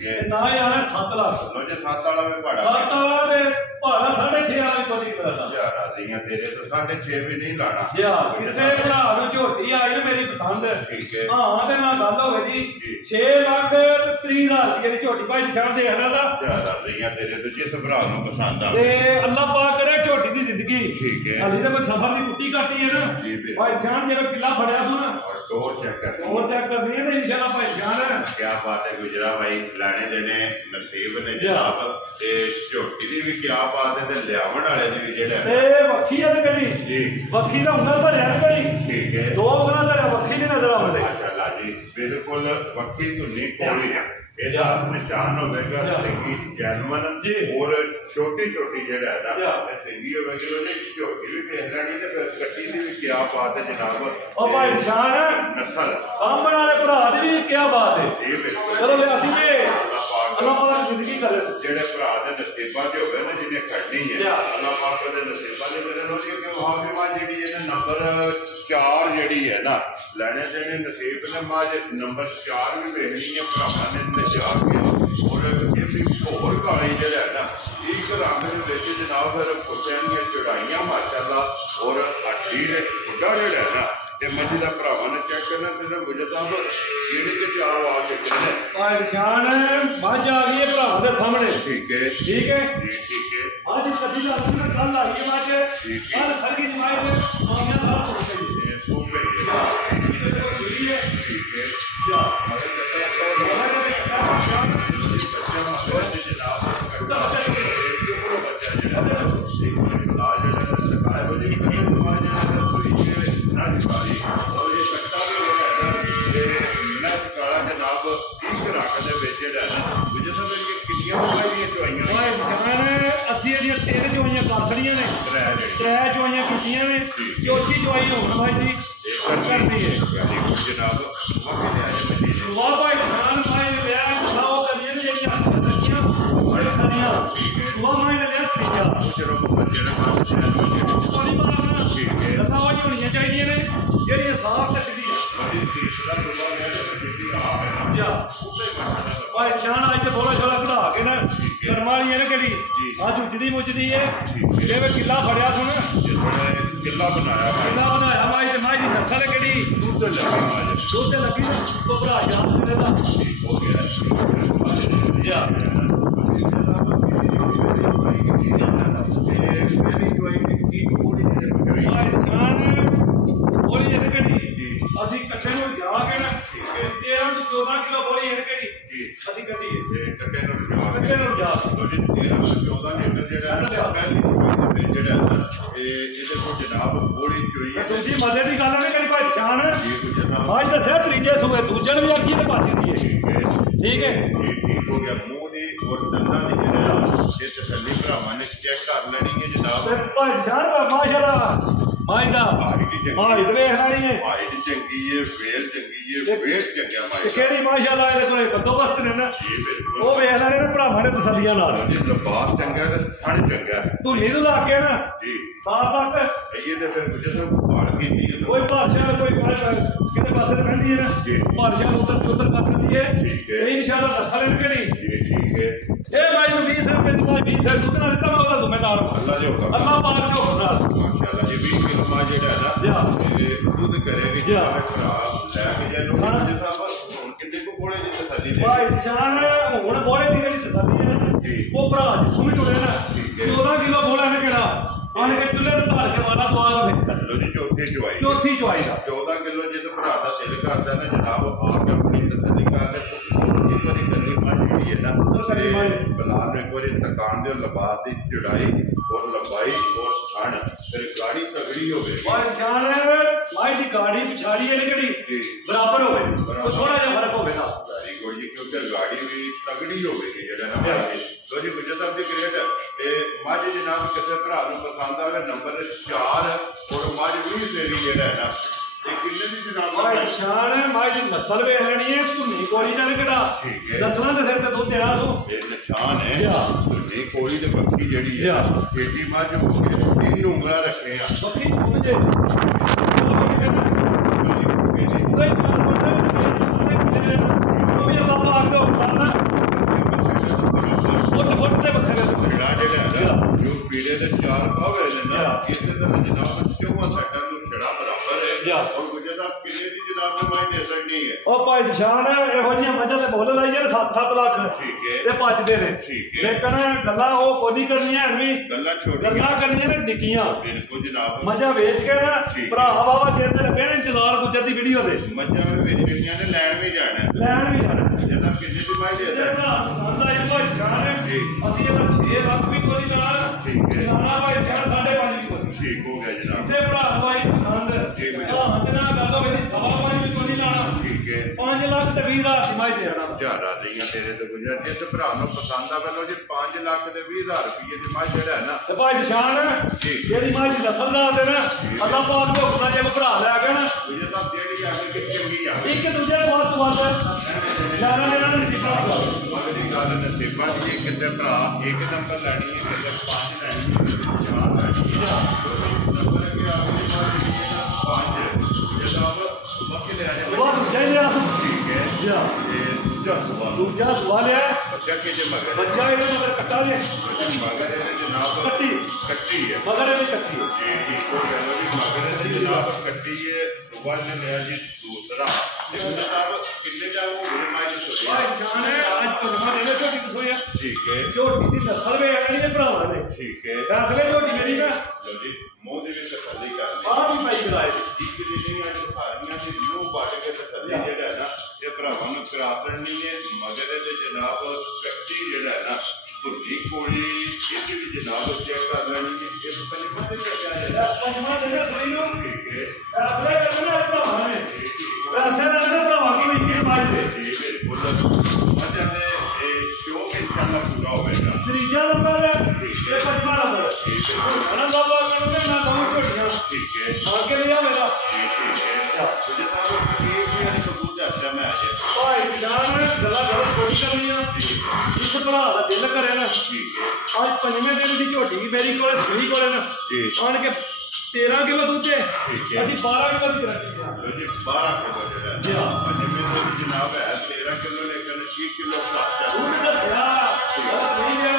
ਤੇ ਨਾ ਹੀ ਆਣਾ 7 ਲੱਖ ਲੋ ਜੇ 7 ਵਾਲਾ ਵੀ ਭਾੜਾ 7 ਵਾਲਾ ਤੇ ਭਾੜਾ 6.5 ਵਾਲਾ ਵੀ ਕੋਲੀ ਕਰਾਂਗਾ ਯਾਰ ਆਦੀਆਂ ਤੇਰੇ ਤੋਂ 6.5 ਵੀ ਨਹੀਂ ਲਾਣਾ ਯਾਰ ਕਿਸੇ ਭਰਾ ਨੂੰ ਝੋਟੀ ਆਈ ਨਾ ਮੇਰੀ ਪਸੰਦ ਠੀਕ ਹੈ ਹਾਂ ਤੇ ਨਾਲ ਗੱਲ ਹੋਵੇ ਜੀ 6 ਲੱਖ 30 ਹਜ਼ਾਰ ਦੀ ਝੋਟੀ ਭਾਈ ਨਿਸ਼ਾਨ ਦੇਖਣਾ ਦਾ ਯਾਰ ਆਦੀਆਂ ਤੇਰੇ ਤੋਂ ਜਿਸ ਭਰਾ ਨੂੰ ਪਸੰਦ ਆ ਤੇ ਅੱਲਾਹ ਪਾਕ ਕਰੇ ਝੋਟੀ ਦੀ ਜ਼ਿੰਦਗੀ ਠੀਕ ਹੈ ਹਾਲੀ ਤਾਂ ਮੈਂ ਸਫਰ ਦੀ ਕੁੱਤੀ ਕਾਟੀ ਹੈ ਨਾ ਭਾਈ ਜਾਨ ਜਿਹੜਾ ਕਿੱਲਾ ਫੜਿਆ ਤੂੰ ਨਾ ਔਰ ਟੋਰ ਚੈੱਕ ਕਰ ਹੋਰ ਚੈੱਕ ਕਰਨੀ ਹੈ ਤੇ ਇਨਸ਼ਾਅੱਲਾ ਭਾਈ ਜਾਨ ਕੀ ਬਾਤ ਹੈ ਗੁਜਰਾ ਭਾਈ ਲਾਣੇ ਦੇਣੇ ਨਸੀਬ ਨੇ ਜਨਾਬ ਤੇ ਝੋਟੀ ਦੀ ਵੀ ਕੀ ਬਾਤ ਹੈ ਤੇ ਲਿਆਵਣ ਵਾਲੇ ਦੀ ਵੀ ਜਿਹੜਾ ਤੇ ਵੱਖੀ ਹੈ ਤੇ ਕਿਹੜੀ ਜੀ ਵੱਖੀ ਦਾ ਹੁੰਦਾ ਤਾਂ ਰਹਿਣ ਕੋਈ ਠੀਕ ਹੈ ਦੋ ਬਣਾ ਤਾਂ ਵੱਖੀ ਨਹੀਂ ਨਜ਼ਰ ਆਉਂਦੇ ਮਾਸ਼ਾਅੱਲਾ ਜੀ ਬਿਲਕੁਲ ਵੱਖੀ ਧੁਨੀ ਕੋਲੀ ਇਹਦਾ ਨਿਸ਼ਾਨ ਹੋਵੇਗਾ ਸਿੰਗੀ ਜੈਨੂਅਨ ਔਰ ਛੋਟੀ ਛੋਟੀ ਜਿਹੜਾ ਹੈ ਨਾ ਸਿੰਗੀ ਹੋਵੇਗੀ ਉਹਦੇ ਝੋਟੀ ਵੀ ਵੇਖ ਲੈਣੀ ਤੇ ਫਿਰ ਕੱਟੀ ਦੀ ਵੀ ਕੀ ਬਾਤ ਹੈ ਜਨਾਬ ਉਹ ਭਾਈ ਨਿਸ਼ਾਨ ਨਸਲ ਸਾਹਮਣੇ ਵਾਲੇ ਭਰਾ ਦੀ ਵੀ ਕੀ ਬਾਤ ਹੈ ਜੀ ਬਿਲਕੁਲ ਚਲੋ ਵੀ ਅਸੀਂ ਵੀ ਅੱਲਾਹ ਪਾਕ ਜ਼ਿੰਦਗੀ ਕਰੇ ਜਿਹੜੇ ਭਰਾ ਦੇ ਨਸੀਬਾਂ 'ਚ ਹੋਵੇ ਨਾ ਜਿਹਨੇ ਖੜਨੀ ਹੈ ਅੱਲਾਹ ਪਾਕ ਦੇ ਨਸੀਬਾਂ 'ਚ ਮੇਰੇ ਨਾਲ ਕਿ ਮੁਹਾਵਿਮਾ ਜਿਹੜੀ ਹੈ ਨਾ ਨੰਬਰ 4 ਜਿਹੜੀ ਹੈ ਨਾ ਲੈਣੇ ਦੇਣੇ ਨਸੀਬ ਨੇ ਮਾਂ ਜੇ ਨੰਬਰ 4 ਵੀ ਵੇਖਣੀ ਹੈ ਭਰਾਵਾਂ ਨੇ ਜਾ ਕੇ ਔਰ ਇਹ ਵੀ ਹੋਰ ਕਾਲੀ ਜਿਹੜਾ ਹੈ ਨਾ ਇੱਕ ਰੰਗ ਦੇ ਵਿੱਚ ਜਨਾਬ ਫਿਰ ਕੁੱਤਿਆਂ ਦੀਆਂ ਚੜਾਈਆਂ ਮਾਸ਼ਾਅੱਲਾ ਔਰ ਹੱਡੀ ਦੇ ਖੁੱਡਾ ਜਿਹੜਾ ਹੈ ਨਾ ਤੇ ਮੱਝ ਦਾ ਭਰਾਵਾਂ ਨੇ ਚੈੱਕ ਕਰਨਾ ਫਿਰ ਗੁਜਰ ਸਾਹਿਬ ਜਿਹੜੇ ਤੇ 4 ਵਾਰ ਦੇਖਣੇ ਨੇ ਭਾਈ ਨਿਸ਼ਾਨ ਮੱਝ ਆ ਗਈ ਹੈ ਭਰਾ ਦੇ ਸਾਹਮਣੇ ਠੀਕ ਹੈ ਠੀਕ ਹੈ ਜੀ ਠੀਕ ਹੈ ਅੱਜ ਕੱਢੀ ਦਾ ਕੱਲ ਆ ਗਈ ਮੱਝ ਕੱਲ ਸਰਗੀ ਜਮਾਈ ਦੇ ਆਉਂਦੇ ਸਾਰ सारी और ये कट्टा भी है मैं काला जनाब 30 रख दे बेचे जाना मुझे समझ के कितनी चवाइयां ਅਸੀਂ ਇਹਦੀਆਂ 3 ਚਵਾਈਆਂ ਕਰ ਛੜੀਆਂ ਨੇ 3 ਚਵਾਈਆਂ ਕੀਤੀਆਂ ਨੇ ਚੌਥੀ ਚਵਾਈ ਹੋਣ ਭਾਈ ਜੀ ਕਰਨੀ ਹੈ जनाब ਵਾਹ ਭਾਈ ਖਾਨ ਭਾਈ ਵਿਆਹ ਖਾਓ ਕਰੀਏ ਨੇ ਜਿਹੜੀਆਂ ਰੱਖੀਆਂ ਬੜੇ ਕਰੀਆਂ ਵਾਹ ਮੈਂ ਨੇ ਲਿਆ ਤੀਜਾ चलो बच्चे ना ਪਾਣੀ ਮਾਰਨਾ ठीक है ਲਤਾ ਉਹ ਹੋਣੀਆਂ ਚਾਹੀਦੀਆਂ ਨੇ ਜਿਹੜੀਆਂ ਸਾਫ਼ ਟੱਕਦੀਆਂ बड़ी तीसरा दुआ है जितनी आप है ਜਾ ਭਾਈ ਜਾਨ ਅੱਜ ਥੋੜਾ ਥੋੜਾ ਕਢਾ ਕੇ ਨਾ ਕਰਮ ਵਾਲੀ ਹੈ ਨਾ ਕਿਹੜੀ ਅੱਜ ਉਜੜੀ ਮੁਜਦੀ ਹੈ ਜਿਵੇਂ ਕਿੱਲਾ ਫੜਿਆ ਸੁਣ किला बनाया ਕਿੱਲਾ ਬਣਾਇਆ ਮਾਈ ਦੀ ਨਸਲ ਕਿਹੜੀ दूध ਲੱਗੀ ਨਾ ਉਹ ਭਰਾ ਜਾਨ ਤੇਰੇ ਦਾ हो गया ਜਾ ਬੋਲੀ ਇਹ ਕਿਹੜੀ ਅਸੀਂ ਇਕੱਠੇ ਨੂੰ ਜਾ ਕੇ ਨਾ 13 ਤੋਂ 14 ਕਿਲੋ ਬੋਲੀ ਇਹ ਕਿਹੜੀ ਅਸੀਂ ਕੱਢੀਏ ਇਕੱਠੇ ਨੂੰ ਜਾ 13-14 ਲੀਟਰ ਜਿਹੜਾ ਇਹਦੇ ਕੋਲ ਜਨਾਬ ਬੋਲੀ ਚੋਈ ਹੈ ਤੁਸੀਂ ਮਜ਼ੇ ਦੀ ਗੱਲ ਨਹੀਂ ਕਰੀ ਭਾਈ ਜਾਨ ਅੱਜ ਦੱਸਿਆ ਤੀਜੇ ਸੂਏ ਦੂਜੇ ਨੂੰ ਵੀ ਆਖੀ ਤੇ ਪਾਛੀ ਦੀ ਠੀਕ ਹੈ ठीक हो गया मुंह दी और दंदा दी ये तसल्ली भरावां ने चेक कर लेनी है जनाब भाई जान माशाल्लाह माई दा हाइट वेख वाली है हाइट चंगी है वेल चंगी है वेट चंगा माई केड़ी माशाल्लाह ਇਹਦੇ ਕੋਲੇ ਬੰਦੋਬਸਤ ਨੇ ਨਾ जी बिल्कुल ਉਹ ਵੇਖ ਲੈਣੇ ਨੇ ਭਰਾਵਾਂ ਨੇ ਤਸੱਲੀਆਂ ਨਾਲ जी लबास चंगा है थन चंगा है ਤੂੰ ਲੀਦ ਲਾ ਕੇ ਨਾ जी ਸਾਫ ਤੱਕ ये तो फिर मुझे तो बाल की थी ਕੋਈ ਭਾਸ਼ਾ ਕੋਈ ਕਿਹਦੇ ਪਾਸੇ ਰਹਿੰਦੀ ਹੈ ਨਾ ਭਾਸ਼ਾ ਉੱਤਰ ਕਰ ਦਿੰਦੀ ਹੈ ਇਹ ਇਨਸ਼ਾਅੱਲਾ ਦੱਸਾਂ ਕਿ ਨਹੀਂ ठीक है ਇਹ ਭਾਈ ਨੂੰ 20 ਰੁਪਏ ਦੀ ਭਾਈ 20 ਦੁੱਧ ਨਾਲ ਦਿੱਤਾ ਮੈਂ ਉਹਦਾ ਜ਼ਿੰਮੇਦਾਰ ਹਾਂ अल्लाह जो होगा ਅੱਲਾਹ ਪਾਕ ਜੋ ਹੋਣਾ माशाल्लाह जी 20 किलो मां जेड़ा है ना दूध करेगी जनाब खराब लेके जानो मुझे साहब कितने को बोले जी तसल्ली दे ਭਾਈ ਜਾਨ ਹੁਣ ਬੋਲੇ ਦੀ ਜਿਹੜੀ ਤਸੱਲੀ ਹੈ ਉਹ ਭਰਾ ਜਿਸੂ ਵੀ ਟੁਰੇ ਨਾ 14 ਕਿਲੋ ਬੋਲਾ ਨੇ ਕਿਹੜਾ ਆਣ ਕੇ ਚੁੱਲ੍ਹੇ ਤੇ ਧਾਰ ਕੇ ਵਾਲਾ ਦਵਾ ਦੇ लो जी ਚੌਥੀ ਚਵਾਈ ਦਾ 14 किलो जिस भरा का दिल करता है जनाब आके अपनी तसल्ली कर ले एक बारी गली मां जी है ना बलाल ने एक बारी तकान दे लबास दी चौड़ाई और लंबाई और थन फिर गाड़ी तगड़ी हो गई भाई जान भाई की गाड़ी पिछाड़ी है किहड़ी बराबर होवे तो थोड़ा जिहा फर्क होवेगा गाड़ी कोई जी क्योंकि गाड़ी भी तगड़ी हो गई जेड़ा ना तो जी गुजर साहब की ग्रेट ते मज जनाब किसी भरा नूं पसंद आवे नंबर 4 और मज 20 सेरी जेड़ा है ना ये किन्ने दी जनाब भाई जान भाई दी नस्ल वेख लेनी है धुनी कोली दा किहड़ा नस्लां दे सिर ते दुध आ तू ये निशान है ये कोई ते बक्की जेड़ी है खेती मज हो गई 3 उंगला रखे हैं बकरी घूम जे ਭਾਈ ਨਿਸ਼ਾਨ ਇਹੋ ਜਿਹੀਆਂ ਮੱਝਾਂ ਦੇ ਮੁੱਲ ਲਾਈਏ 7-7 ਲੱਖ ਤੇ ਪਚਦੇ ਨੇ ਲੇਕਿਨ ਗੱਲਾਂ ਉਹ ਕੋਈ ਨਹੀਂ ਕਰਨੀਆਂ ਵੀ ਗੱਲਾਂ ਕਰਨੀਆਂ ਨੇ ਨਿੱਕੀਆਂ ਮੱਝਾਂ ਵੇਚ ਕੇ ਨਾ ਭਰਾ ਬਾਬਾ ਚਿਰ ਤੇ ਲੱਗੇ ਨੇ ਜਲਾਲ ਗੁੱਜਰ ਦੀ ਵੀਡੀਓ ਦੇ ਮੱਝਾਂ ਵੇਚਣੀਆਂ ਨੇ ਲੈਣ ਵੀ ਜਾਣਾ ਜਿਹੜਾ ਕਿੰਨੇ ਦੀ ਮਾਈ ਦੇ ਅਸੀਂ ਇਹਦਾ 6 ਲੱਖ ਵੀ ਕੋਈ ਨਾਲ ਨਾ ਭਾਈ 5.5 ਵੀ ਕੋਈ ਠੀਕ ਹੋ ਗਿਆ ਜਨਾਬ ਕਿਸੇ ਭਰਾ ਨੂੰ ਆਈ ਪਸੰਦ ਹੱਥ ਨਾਲ ਗੱਲ ਹੋ ਗਈ 5.5 ਵੀ ਕੋਈ ਨਾਲ ਠੀਕ ਹੈ 5 ਲੱਖ ਤੇ 20,000 ਸਿਮਾਈ ਦੇ ਆਣਾ ਹਜ਼ਾਰਾਂ ਦੀਆਂ ਤੇਰੇ ਤੇ ਗੁਜਰ ਜਿਸ ਭਰਾ ਨੂੰ ਪਸੰਦ ਆਵੇ ਲੋ ਜੀ 5 ਲੱਖ ਤੇ 20,000 ਰੁਪਏ ਦੀ ਮਾਈ ਜਿਹੜਾ ਹੈ ਨਾ ਤੇ ਭਾਈ ਨਿਸ਼ਾਨ ਜਿਹੜੀ ਮਾਈ ਦੀ ਨਸਲ ਦਾ ਤੇ ਨਾ ਅੱਲਾਹ ਪਾਕ ਦੇ ਹੁਕਮ ਨਾਲ ਜੇ ਭਰਾ ਲੈ ਕੇ ਨਾ ਇਹ ਸਭ ਜਿਹੜੀ ਆ ਕੇ ਚੰਗੀ ਆ ਇੱਕ ਦੂਜੇ ਨੂੰ ਬਹੁਤ ਵੱਧ ਜਾਨਾਂ ਦੇ ਨਾਲ ਨਸੀਬਾਂ ਮਗਰ ਦੀ ਗੱਲ ਨਸੀਬਾਂ ਦੀ ਕਿਤੇ ਭਰਾ ਇੱਕ ਨੰਬਰ ਲੈਣੀ ਹੈ ਕਿਤੇ 5 ਲੈਣੀ ਹੈ 4 ਲੈਣੀ ਹੈ ਨੰਬਰ ਕੇ ਆਖਰੀ ਮਾਰ 5 ਜਨਾਬ ਬਾਕੀ ਲੈ ਆ ਬਹੁਤ ਜੈ ਠੀਕ ਹੈ ਜਾ ਦੂਜਾ ਸਵਾਲ ਹੈ ਬੱਚਾ ਕਿਹਦੇ ਮਗਰ ਬੱਚਾ ਇਹਦੇ ਮਗਰ ਕੱਟਾ ਦੇ ਮਗਰ ਇਹਦੇ ਜਨਾਬ ਕੱਟੀ ਹੈ ਮਗਰ ਇਹਦੇ ਕੱਟੀ ਜੀ ਠੀਕ ਹੋ ਗਿਆ ਜੀ ਮਗਰ ਇਹਦੇ ਜਨਾਬ ਕੱਟੀ ਹੈ ਸੁਬਾਹ ਨੇ ਲਿਆ ਜੀ ਦੂਸਰਾ ਜਨਾਬ ਕਿੰਨੇ ਟਾਈਮ ਹੋ ਗਏ ਮਾਈ ਜੀ ਭਾਈ ਜਾਨ ਅੱਜ ਪਰਮਾ ਦੇ ਵਿੱਚ ਕਿਸ ਹੋਇਆ ਠੀਕ ਹੈ ਝੋਟੀ ਦੀ ਨਸਲ ਵੇ ਆਣੀ ਦੇ ਭਰਾਵਾਂ ਨੇ ਠੀਕ ਹੈ ਦੱਸਵੇ ਝੋਟੀ ਮੇਰੀ ਨਾ ਜੀ ਮੂੰਹ ਦੇ ਵਿੱਚ ਤਸੱਲੀ ਕਰਨੀ ਆਹ ਵੀ ਭਾਈ ਕਰਾਏ ਇੱਕ ਦਿਨ ਨਹੀਂ ਅੱਜ ਸਾਰੀਆਂ ਦੀ ਮੂੰਹ ਵੱਟ ਕੇ ਤਸੱਲੀ ਜਿਹੜਾ ਹੈ ਨਾ ਇਹ ਭਰਾਵਾਂ ਨੂੰ ਕਰਾ ਲੈਣੀ ਹੈ ਮਗਰ ਇਹਦੇ ਜਨਾਬ ਕੱਟੀ ਜਿਹੜਾ ਹੈ ਨਾ ਧੁੱਜੀ ਕੋਲੀ ਇਹਦੀ ਵੀ ਜਨਾਬ ਚੈੱਕ ਕਰ ਲੈਣੀ ਹੈ ਇਹ ਪਹਿਲੇ ਮੱਥੇ ਚੱਲਿਆ ਜਾਂਦਾ ਪੰਜਵਾਂ ਦਿਨ ਸਹੀ ਨੂੰ ਐਸਾ ਕਰਨਾ ਭਰਾਵਾਂ ਨੇ ਪੈਸੇ ਨਾਲ ਭਰਾਵਾਂ ਕੀ ਵਿੱਚ ਮਾਰ ਦੇ ਮੱਝਾਂ ਦੇ ਸ਼ੋਅ ਇਨਸ਼ਾਅੱਲਾ ਪੂਰਾ ਹੋਵੇਗਾ। ਤੀਜਾ ਨੰਬਰ ਇਹ ਪੰਜਵਾਂ ਨੰਬਰ ਹਨਾ ਬਾਬਾ ਕਹਿੰਦੇ ਮੈਂ ਦੋ ਝੋਟੀਆਂ ਠੀਕ ਹੈ ਆਗੇ ਲਿਆ ਮੇਰਾ ਭਾਈ ਜਾਨ ਗੱਲਾਂ ਬਹੁਤ ਕੋਈ ਕਰਨੀ ਆ ਇਸ ਭਰਾ ਦਾ ਦਿਲ ਕਰੇ ਨਾ ਅੱਜ ਪੰਜਵੇਂ ਦਿਨ ਦੀ ਝੋਟੀ ਮੇਰੀ ਕੋਲੇ ਸਹੀ ਕੋਲੇ ਨਾ ਆਣ ਕੇ 13 ਕਿਲੋ ਦੁੱਧ ਹੈ ਅਸੀਂ 12 ਕਿਲੋ ਦੀ ਰੱਖੀ ਆ ਜੀ 12 ਕਿਲੋ ਜਿਹੜਾ ਜੀ ਪੰਜਵੇਂ ਦਿਨ ਜਨਾਬ ਹੈ 13 ਕਿਲੋ ਲੇਕਿਨ 1 ਕਿਲੋ ਘੱਟ ਹੈ ਦੁੱਧ ਦਾ ਧਿਆ ਬਹੁਤ ਨਹੀਂ ਲਿਆ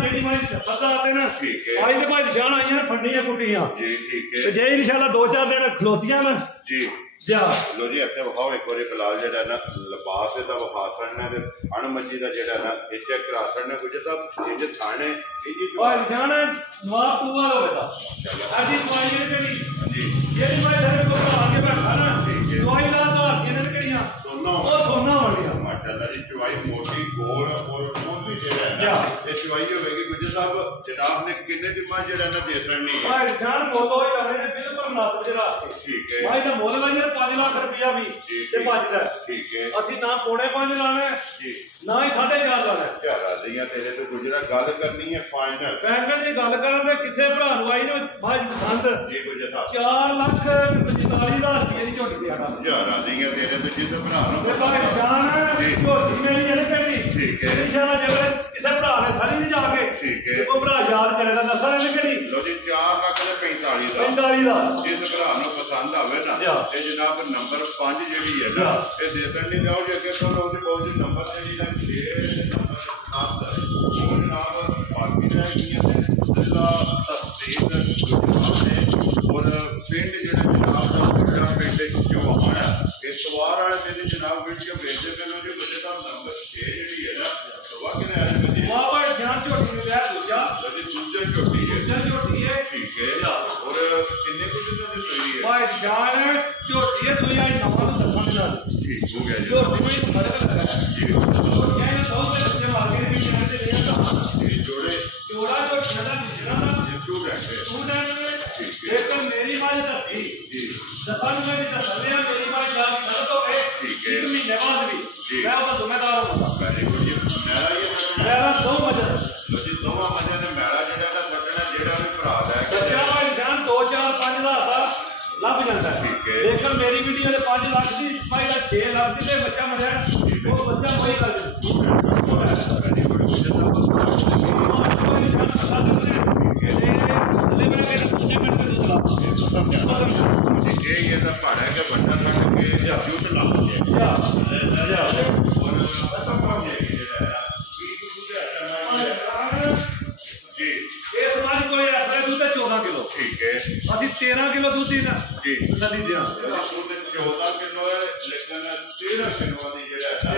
ਜਿਹੜੀ ਮੈਂ ਪਤਾ ਆਤੇ ਨਾ ਅੱਜ ਦੇ ਭਾਈ ਨਿਸ਼ਾਨ ਆਈਆਂ ਫੰਡੀਆਂ ਕੁੱਟੀਆਂ ਜੀ ਠੀਕ ਹੈ ਤੇ ਜੇ ਇਨਸ਼ਾਅੱਲਾ 2-4 ਦਿਨ ਖਲੋਤੀਆਂ ਨਾ ਜੀ ਜਾ ਲੋ ਜੀ ਇੱਥੇ ਵਿਖਾਓ ਇੱਕ ਵਾਰੀ ਬਿਲਾਲ ਜਿਹੜਾ ਨਾ ਲਿਬਾਸ ਇਹਦਾ ਵਿਖਾ ਛੱਡਣਾ ਤੇ ਅਣਮੱਜੀ ਦਾ ਜਿਹੜਾ ਨਾ ਇਹ ਚੈੱਕ ਕਰਾ ਛੱਡਣਾ ਕੁਝ ਸਭ ਇਹ ਥਾਣੇ ਇਹ ਜੀ ਭਾਈ ਨਿਸ਼ਾਨ ਨਵਾਬ ਪੂਆ ਹੋਵੇਗਾ ਅਸੀਂ ਦਵਾਈ ਜਿਹੜੀ ਜੀ ਜਿਹੜੀ ਮੈਂ ਸਾਡੇ ਕੋਲ ਆ ਕੇ ਬੈਠਾ ਨਾ ਦਵਾਈ ਲਾ ਤਾਂ ਅੱਗੇ ਨੇ ਕਿਹੜੀਆਂ ਉਹ ਸੋਨਾ ਵਾਲੀਆਂ ਮਾਸ਼ਾਅੱਲਾ ਜੀ ਚਵਾਈ ਮੋਟੀ ਗੋਲ ਔਰ ਮੋਟੀ ਜਿਹੜਾ ਇਹ ਚਵਾਈ ਹੋਵੇਗੀ ਕੁਝ ਸਭ ਜਨਾਬ ਨੇ ਕਿੰਨੇ ਦੀ ਮਾਂ ਜਿਹੜਾ ਨਾ ਦੇ ਸਕਣੀ ਹੈ ਭਾਈ ਜਾਨ ਬੋਲੋ ਹੀ ਰਹੇ ਨੇ ਬਿਲਕੁਲ ਨਾਸ ਜਿਹੜਾ ਠੀਕ ਹੈ ਭਾਈ ਦਾ ਮੁੱਲ ਲਾਈਏ 5 ਲੱਖ ਰੁਪਇਆ ਵੀ ਤੇ ਭੱਜਦਾ ਠੀਕ ਹੈ ਅਸੀਂ ਨਾ ਪੌਣੇ 5 ਲਾਣਾ ਜੀ ਨਾ ਹੀ 4.5 ਲਾਣਾ ਯਾਰਾ ਦੀਆਂ ਤੇਰੇ ਤੋਂ ਗੁਜਰਾ ਗੱਲ ਕਰਨੀ ਹੈ ਫਾਈਨਲ ਬੈਂਕਰ ਦੀ ਗੱਲ ਕਰਾਂ ਤੇ ਕਿਸੇ ਭਰਾ ਨੂੰ ਆਈ ਨੇ ਬਾਜ ਪਸੰਦ ਜੀ ਗੁਜਰਾ 4,45,000 ਰੁਪਏ ਦੀ ਝੋਟੀ ਦੇ ਆਣਾ ਯਾਰਾ ਦੀਆਂ ਤੇਰੇ ਤੋਂ ਜਿਸ ਭਰਾ ਨੂੰ ਤੇ ਭਾਈ ਜਾਨ ਝੋਟੀ ਮੇਰੀ ਜਿਹੜੀ ਕਹਿੰਦੀ ਠੀਕ ਹੈ ਇਸ਼ਾਰਾ ਜਗਰ ਕਿਸੇ ਭਰਾ ਨੇ ਸਾਰੀ ਨਹੀਂ ਜਾ ਕੇ ਠੀਕ ਹੈ ਉਹ ਭਰਾ ਯਾਦ ਕਰੇਗਾ ਦੱਸਾਂ ਇਹਨੇ ਕਿਹੜੀ ਲੋ ਜੀ 4,45,000 ਜਿਸ ਭਰਾ ਨੂੰ ਪਸੰਦ ਆਵੇ ਨਾ ਇਹ ਜਨਾਬ ਨੰਬਰ 5 ਜਿਹੜੀ ਹੈ ਨਾ ਇਹ ਦੇ ਦੇਣੀ ਜਾਓ ਜੇ ਅੱਗੇ ਤੋਂ ਉਹਦੇ ਕੋਲ ਦੀ ਨੰਬਰ ਜਿਹੜੀ ਨਾ 6 ਨੰਬਰ 7 ਹੈ ਉਹ ਜਨਾਬ ਬਾਕੀ ਰਹਿ ਗਈਆਂ ਨੇ ਅੱਲਾ ਤਸਦੀਕ ਔਰ ਪਿੰਡ ਜਿਹੜਾ ਜਨਾਬ ਦਾ ਵੱਡਾ ਪਿੰਡ ਜੋ ਆਇਆ ਇਸ ਵਾਰ ਵਾਲੇ ਦਿਨ ਜਨਾਬ ਵੀਡੀਓ ਭੇਜਦੇ ਮੈਨੂੰ ਜੀ ਮੁਝੇ ਤਾਂ ਨੰਬਰ 6 ਜਿਹੜੀ ਹੈ ਨਾ ਵਾਹ ਕਿਨੇ ਆ ਰਹੀ ਹੈ ਵਾਹ ਜਾਨ ਝੋਟੀ ਨੂੰ ਲਿਆ ਦੂਜਾ ਝੋਟੀ ਹੈ ਠੀਕ ਹੈ ਔਰ ਕਿੰਨੇ ਕੁ ਦਿਨਾਂ ਦੀ ਸੋਈ ਹੈ ਭਾਈ ਜਾਨ ਝੋਟੀ ਹੈ ਸੋਈ ਆਈ ਨਵਾਂ ਨੂੰ ਦੱਸਣ ਦੇ ਨਾਲ ਠੀਕ ਹੋ ਗਿਆ ਜੀ ਝੋਟੀ ਕੋਈ ਫਰਕ ਲੱਗਾ ਜੀ ਕਹਿੰਦੇ ਬਹੁਤ ਦੇ ਬੱਚੇ ਮਾਰਕੀਟ ਵਿੱਚ ਰਹਿੰਦੇ ਨੇ ਤਾਂ ਇਹ ਜੋੜਾ ਝੋਟੀਆਂ ਦਾ ਜਿਹੜਾ ਸਟੂਡੈਂਟ ਠੀਕ ਹੈ ਇੱਕ ਮੇਰੀ ਮਾਂ ਦੱਸੀ ਜੀ ਦਸਾਂ ਨੂੰ ਮੈਂ ਦੱਸਿਆ ਮੇਰੀ ਮਾਂ ਜਾ ਕੇ ਖਤਮ ਹੋ ਗਏ ਠੀਕ ਹੈ 1 ਮਹੀਨੇ ਬਾਅਦ ਵੀ ਮੈਂ ਉਹਦਾ ਜ਼ਿੰਮੇਦਾਰ ਹੁੰਦਾ ਵੈਰੀ ਗੁੱਡ ਜੀ ਮੇਰਾ ਦੋ ਮਜਾ ਜੀ ਦੋਵਾਂ ਮਜਾ ਨੇ ਮੇਰਾ ਜਿਹੜਾ ਨਾ ਫਟਣਾ ਜਿਹੜਾ ਉਹਨੇ ਭਰਾ ਲੈ ਕੇ ਬੱਚਾ ਭਾਈ ਜਾਨ 2-4-5 ਦਾ ਲੱਭ ਜਾਂਦਾ ਠੀਕ ਹੈ ਲੇਕਿਨ ਮੇਰੀ ਵੀਡੀਓ ਦੇ 5 ਲੱਖ ਦੀ ਭਾਈ ਦਾ 6 ਲੱਖ ਦੀ ਤੇ ਬੱਚਾ ਮਰਿਆ ਉਹ ਬੱਚਾ ਕੋਈ ਗੱਲ ਨਹੀਂ ਇਹ ਤਾਂ ਪਹਾੜਾ ਕੇ ਵੱਡਾ ਕੱਟ ਕੇ ਜੂਟ ਲਾ ਦਿੰਦੇ ਇਹ ਸਮਾਜ ਕੋਲ ਐਸਾ ਦੁੱਧ 14 ਕਿਲੋ ਠੀਕ ਹੈ ਅਸੀਂ 13 ਕਿਲੋ ਦੁੱਧ ਦੀ ਨਾ ਜੀ ਨਦੀ ਦੇ 14 ਕਿਲੋ ਹੈ ਲੇਕਿਨ 13 ਕਿਲੋ ਦੀ ਜਿਹੜਾ ਹੈ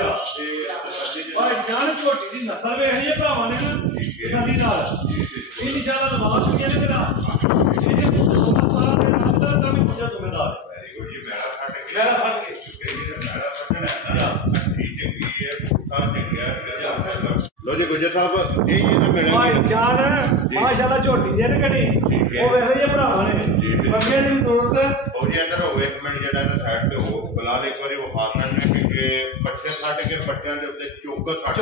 ਇਹ ਭਾਈ ਜਾਨ ਝੋਟੀ ਦੀ ਨਸਲ ਵੇ ਹੈ ਭਰਾਵਾਂ ਨੇ ਨਾ ਨਦੀ ਨਾਲ ਇਹ ਨਿਸ਼ਾਨਾ ਨਵਾਜ਼ ਵੀ ਇਹਨੇ ਤੇਰਾ ਇਹਨੇ ਸਾਰਾ ਦੇ ਨਾਲ ਤਾਂ ਵੀ ਪੁੱਛਿਆ ਜ਼ਿੰਮੇਦਾਰ ਵੈਰੀ ਗੁੱਡ ਜੀ ਮੇਰਾ ਫਟ ਕੇ ਮੇਰਾ ਫਟਣਾ ਹੈ ਠੀਕ ਹੈ ਕੀ ਹੈ ਉਤਾਰ ਕੇ ਗਿਆ ਲੋ ਜੀ ਗੁਜਰ ਸਾਹਿਬ ਇਹ ਨਾ ਮਿਲਿਆ ਭਾਈ ਜਾਨ ਮਾਸ਼ਾਅੱਲਾ ਝੋਟੀ ਦੇ ਨੇ ਕੜੀ ਉਹ ਵੇਖੋ ਜੀ ਭਰਾਵਾਂ ਨੇ ਬੰਗੇ ਦੀ ਜ਼ਰੂਰਤ ਉਹ ਜੀ ਅੰਦਰ ਹੋਵੇ ਇੱਕ ਮਿੰਟ ਜਿਹੜਾ ਨਾ ਸਾਈਡ ਤੇ ਹੋ ਬਲਾਲ ਇੱਕ ਵਾਰੀ ਉਹ ਹਾਸਨ ਨੇ ਕਿ ਪੱਟੇ ਛੱਡ ਕੇ ਪੱਟਿਆਂ ਦੇ ਉੱਤੇ ਚੋਕਰ ਛੱਡ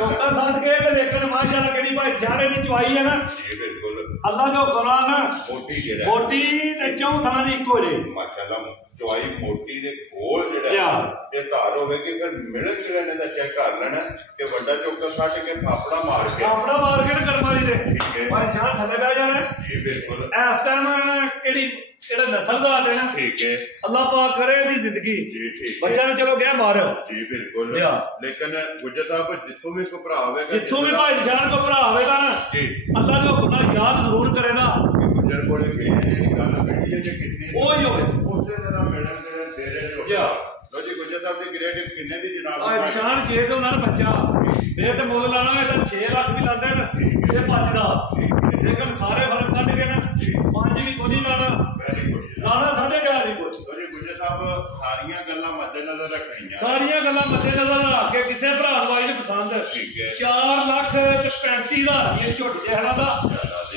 ਕੇ ਤੇ ਲੇਕਿਨ ਮਾਸ਼ਾਅੱਲਾ ਕਿਹੜੀ ਭਾਈ ਜਾਨੇ ਦੀ ਚਵਾਈ ਹੈ ਨਾ ਜੀ ਬਿਲਕੁਲ ਅੱਲਾ ਜੋ ਕੁਰਾਨ ਮੋਟੀ ਤੇ ਚੌਂ ਥਾਂ ਦੀ ਇੱਕੋ ਜੇ ਮਾਸ਼ਾਅੱਲਾ ਚਵਾਈ ਮੋਟੀ ਦੇ ਕੋਲ ਜਿਹੜਾ ਇਹ ਧਾਰ ਹੋਵੇਗੀ ਫਿਰ ਮਿਲਣ ਗਿਲਣ ਦਾ ਚੈੱਕ ਕਰ ਲੈਣਾ ਕਿ ਵੱਡਾ ਚੋਕਰ ਛੱਡ ਕੇ ਥਾਪੜਾ ਮਾਰ ਕੇ ਕਰਮਾਲੀ ਦੇ ਭਾਈ ਜਾਨ ਥੱਲੇ ਬਹਿ ਜਾਣਾ ਜੀ ਬਿਲਕੁਲ ਇਸ ਟਾਈਮ ਕਿਹੜੀ ਕਿਹੜਾ ਨਸਲ ਦਾ ਦੇਣਾ ਠੀਕ ਹੈ ਅੱਲਾਹ ਪਾਕ ਕਰੇ ਇਹਦੀ ਜ਼ਿੰਦਗੀ ਜੀ ਠੀਕ ਬੱਚਾ ਨੇ ਚਲੋ ਗਿਆ ਮਾਰ ਜੀ ਬਿਲਕੁਲ ਲੇਕਿਨ ਗੁਜਰ ਸਾਹਿਬ ਜਿੱਥੋਂ ਵੀ ਕੋਈ ਭਰਾ ਹੋਵੇਗਾ ਜਿੱਥੋਂ ਵੀ ਭਾਈ ਜਾਨ ਕੋ ਭਰਾ ਹੋਵੇਗਾ ਨਾ ਜੀ ਅੱਲਾਹ ਜੋ ਗੁਨਾਹ ਯਾਦ ਜ਼ਰੂਰ ਕਰੇਗਾ ਗੁਜਰ ਕੋਲੇ ਗਏ ਜਿਹੜੀ ਗੱਲ ਕਹੀ ਹੈ ਜੇ ਕੀਤੀ ਉਹ ਹੀ ਹੋਵੇ ਉਸੇ ਤਰ੍ਹਾਂ ਮਿਲਣ ਦੇ ਤੇਰੇ ਜੀ ਲੋ ਜੀ ਗੁਜਰ ਸਾਹਿਬ ਦੀ ਗ੍ਰੇਡ ਕਿੰਨੇ ਦੀ ਜਨਾਬ ਨਿਸ਼ਾਨ ਜੇ ਤੇ ਉਹਨਾਂ ਦਾ ਬੱਚਾ ਫੇਰ ਤੇ ਮੁੱਲ ਲਾਣਾ ਇਹ ਤਾਂ 6 ਲੱਖ ਵੀ ਲਾਉਂਦੇ ਨੇ ਇਹ ਬਚਦਾ ਲੇਕਿਨ ਸਾਰੇ ਫਰਕ ਕੱਢ ਕੇ ਨਾ 5 ਵੀ ਕੋਈ ਲਾਣਾ ਲਾਣਾ 4.5 ਵੀ ਕੁਛ ਲੋ ਜੀ ਗੁਜਰ ਸਾਹਿਬ ਸਾਰੀਆਂ ਗੱਲਾਂ ਮੱਦੇਨਜ਼ਰ ਰੱਖਣੀਆਂ ਸਾਰੀਆਂ ਗੱਲਾਂ ਮੱਦੇਨਜ਼ਰ ਰੱਖ ਕੇ ਕਿਸੇ ਭਰਾ ਨੂੰ ਆਈ ਪਸੰਦ ਠੀਕ ਹੈ 4,35,000 ਇਹ ਝੁੱਟ ਜਿਹੜਾ ਦਾ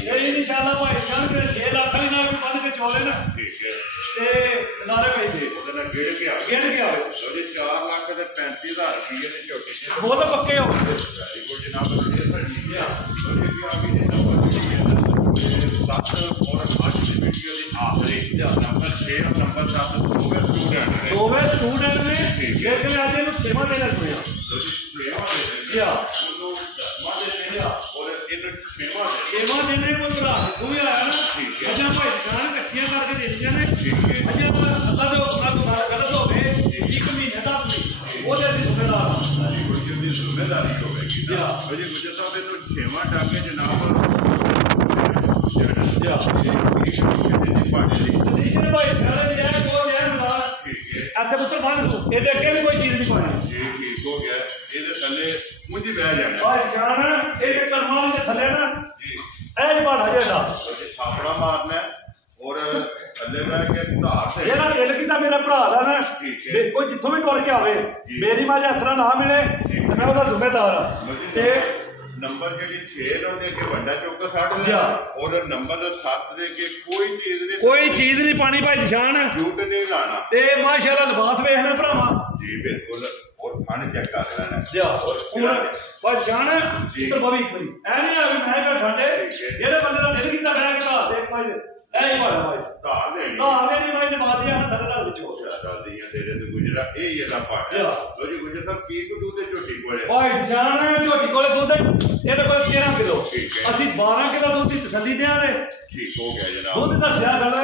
ਇਹ ਇਨਸ਼ਾਅੱਲਾ ਭਾਈ ਜਾਨ ਕੇ 6 ਲੱਖ ਵਾਲੀ ਨਾਲ ਵੀ ਵੱਧ ਕੇ ਚੋਲੇ ਨਾ ਠੀਕ ਹੈ ਤੇ ਨਾਲੇ ਪੈਂਦੇ ਉਹਦੇ ਨਾਲ ਗਿੜ ਗਿਆ ਉਹਦੇ 4 ਲੱਖ ਤੇ 35,000 ਰੁਪਏ ਦੇ ਝੋਟੀ ਚ ਬਹੁਤ ਪੱਕੇ ਹੋ ਗਏ ਵੈਰੀ ਗੁੱਡ ਜਨਾਬ ਉਹਦੇ ਕੀ ਆ ਵੀ ਨੇ ਨੰਬਰ ਜਿਹੜੀ ਹੈ 7 ਔਰ 8 ਦੀ ਵੀਡੀਓ ਦੀ ਆਖਰੀ ਨੰਬਰ 6 ਔਰ ਨੰਬਰ 7 ਦੋਵੇਂ ਸਟੂਡੈਂਟ ਨੇ ਲੇਕਿਨ ਅੱਜ ਇਹਨੂੰ ਸੇਵਾ ਦੇਣਾ ਸੁਣਿਆ ਸੇਵਾ ਦੇਣੇ ਕੋਈ ਭਰਾ ਤੂੰ ਵੀ ਆਇਆ ਨਾ ਅੱਛਾ ਭਾਈ ਜਾਨ ਇਕੱਠੀਆਂ ਕਰਕੇ ਦੇ ਦਿੱਤੀਆਂ ਨੇ ਅੱਛਾ ਅੱਲਾ ਦੇ ਹੁਕਮਾਂ ਤੋਂ ਗਲਤ ਹੋਵੇ 1 ਮਹੀਨੇ ਦਾ ਉਹਦੇ ਦੀ ਜ਼ਿੰਮੇਦਾਰੀ ਹੋਵੇਗੀ ਨਾ ਜੀ ਗੁਜਰ ਸਾਹਿਬ ਇਹਨੂੰ ਛੇਵਾਂ ਟਾਂਗੇ ਜਨਾਬ ਅੱਛਾ ਪੁੱਤਰ ਬੰਦ ਇਹਦੇ ਅੱਗੇ ਵੀ ਕੋਈ ਚੀਜ਼ ਨਹੀਂ ਪਾਣੀ ਠੀਕ ਹੋ ਗਿਆ ਇਹਦੇ ਥੱਲੇ ਮੁੰਜੀ ਬਹਿ ਜਾਣਾ ਭਾਈ ਜਾਨ ਇਹਦੇ ਕਰਮਾਂ ਦੇ ਥੱਲੇ ਨਾ ਜੀ ਇਹ ਬਾੜਾ ਜਿਹੜਾ ਛਾਪੜਾ ਮਾਰਨਾ ਔਰ ਥੱਲੇ ਬਹਿ ਕੇ ਧਾਰ ਤੇ ਜਿਹੜਾ ਦਿਲ ਕੀਤਾ ਮੇਰੇ ਭਰਾ ਦਾ ਨਾ ਦੇਖੋ ਜਿੱਥੋਂ ਵੀ ਟੁਰ ਕੇ ਆਵੇ ਮੇਰੀ ਮਾਂ ਅਸਰਾ ਨਾ ਮਿਲੇ ਤੇ ਮੈਂ ਉਹਦਾ ਜ਼ਿੰਮੇਦਾਰ ਆ ਤੇ ਨੰਬਰ ਜਿਹੜੀ 6 ਨੇ ਉਹਦੇ ਅੱਗੇ ਵੱਡਾ ਚੌਕਾ ਸਾੜ ਲਿਆ ਔਰ ਨੰਬਰ 7 ਦੇ ਅੱਗੇ ਕੋਈ ਚੀਜ਼ ਨਹੀਂ ਪਾਣੀ ਭਾਈ ਨਿਸ਼ਾਨ ਝੂਟ ਨਹੀਂ ਲਾਣਾ ਤੇ ਮਾਸ਼ਾਅੱਲਾ ਲਿਬਾਸ ਵੇਖਣਾ ਭਰਾਵਾ ਜੀ ਬਿਲਕੁਲ ਔਰ ਖਾਣ ਚੈੱਕ ਕਰ ਲੈਣਾ ਹੁਣ ਭਾਈ ਨਿਸ਼ਾਨ ਇੱਧਰ ਬਵੀ ਇੱਕ ਵਾਰੀ ਐ ਨਹੀਂ ਆ ਵੀ ਮੈਂ ਕਿਹਾ ਠੰਡੇ ਜਿਹੜੇ ਬੰਦੇ ਦਾ ਦਿਲ ਕੀਤਾ ਮੈਂ ਕਿਹਾ ਦੇਖ ਭਾਈ ਐ ਹੀ ਭਾਈ ਧਾਰ ਦੇਣੀ ਭਾਈ ਜਮਾਤੀ ਆ ਥੱਲੇ ਦਾ ਵਿੱਚ ਹੋ ਗਿਆ ਦਾਦੀਆਂ ਤੇਰੇ ਤੇ ਗੁਜਰਾ ਇਹ ਇਹਦਾ ਪਾਟ ਲੋ ਜੀ ਗੁਜਰ ਸਾਹਿਬ ਕੀ ਕੋ ਦੁੱਧ ਝੋਟੀ ਕੋਲੇ ਭਾਈ ਨਿਸ਼ਾਨ ਝੋਟੀ ਕੋਲੇ ਦੁੱਧ ਇਹਦੇ ਕੋਲ 13 ਕਿਲੋ ਅਸੀਂ 12 ਕਿਲੋ ਦੁੱਧ ਦੀ ਤਸੱਲੀ ਦਿਆਂਗੇ ਠੀਕ ਹੋ ਗਿਆ ਜਨਾਬ ਦੁੱਧ ਦਾ ਸਿਆ ਗੱਲ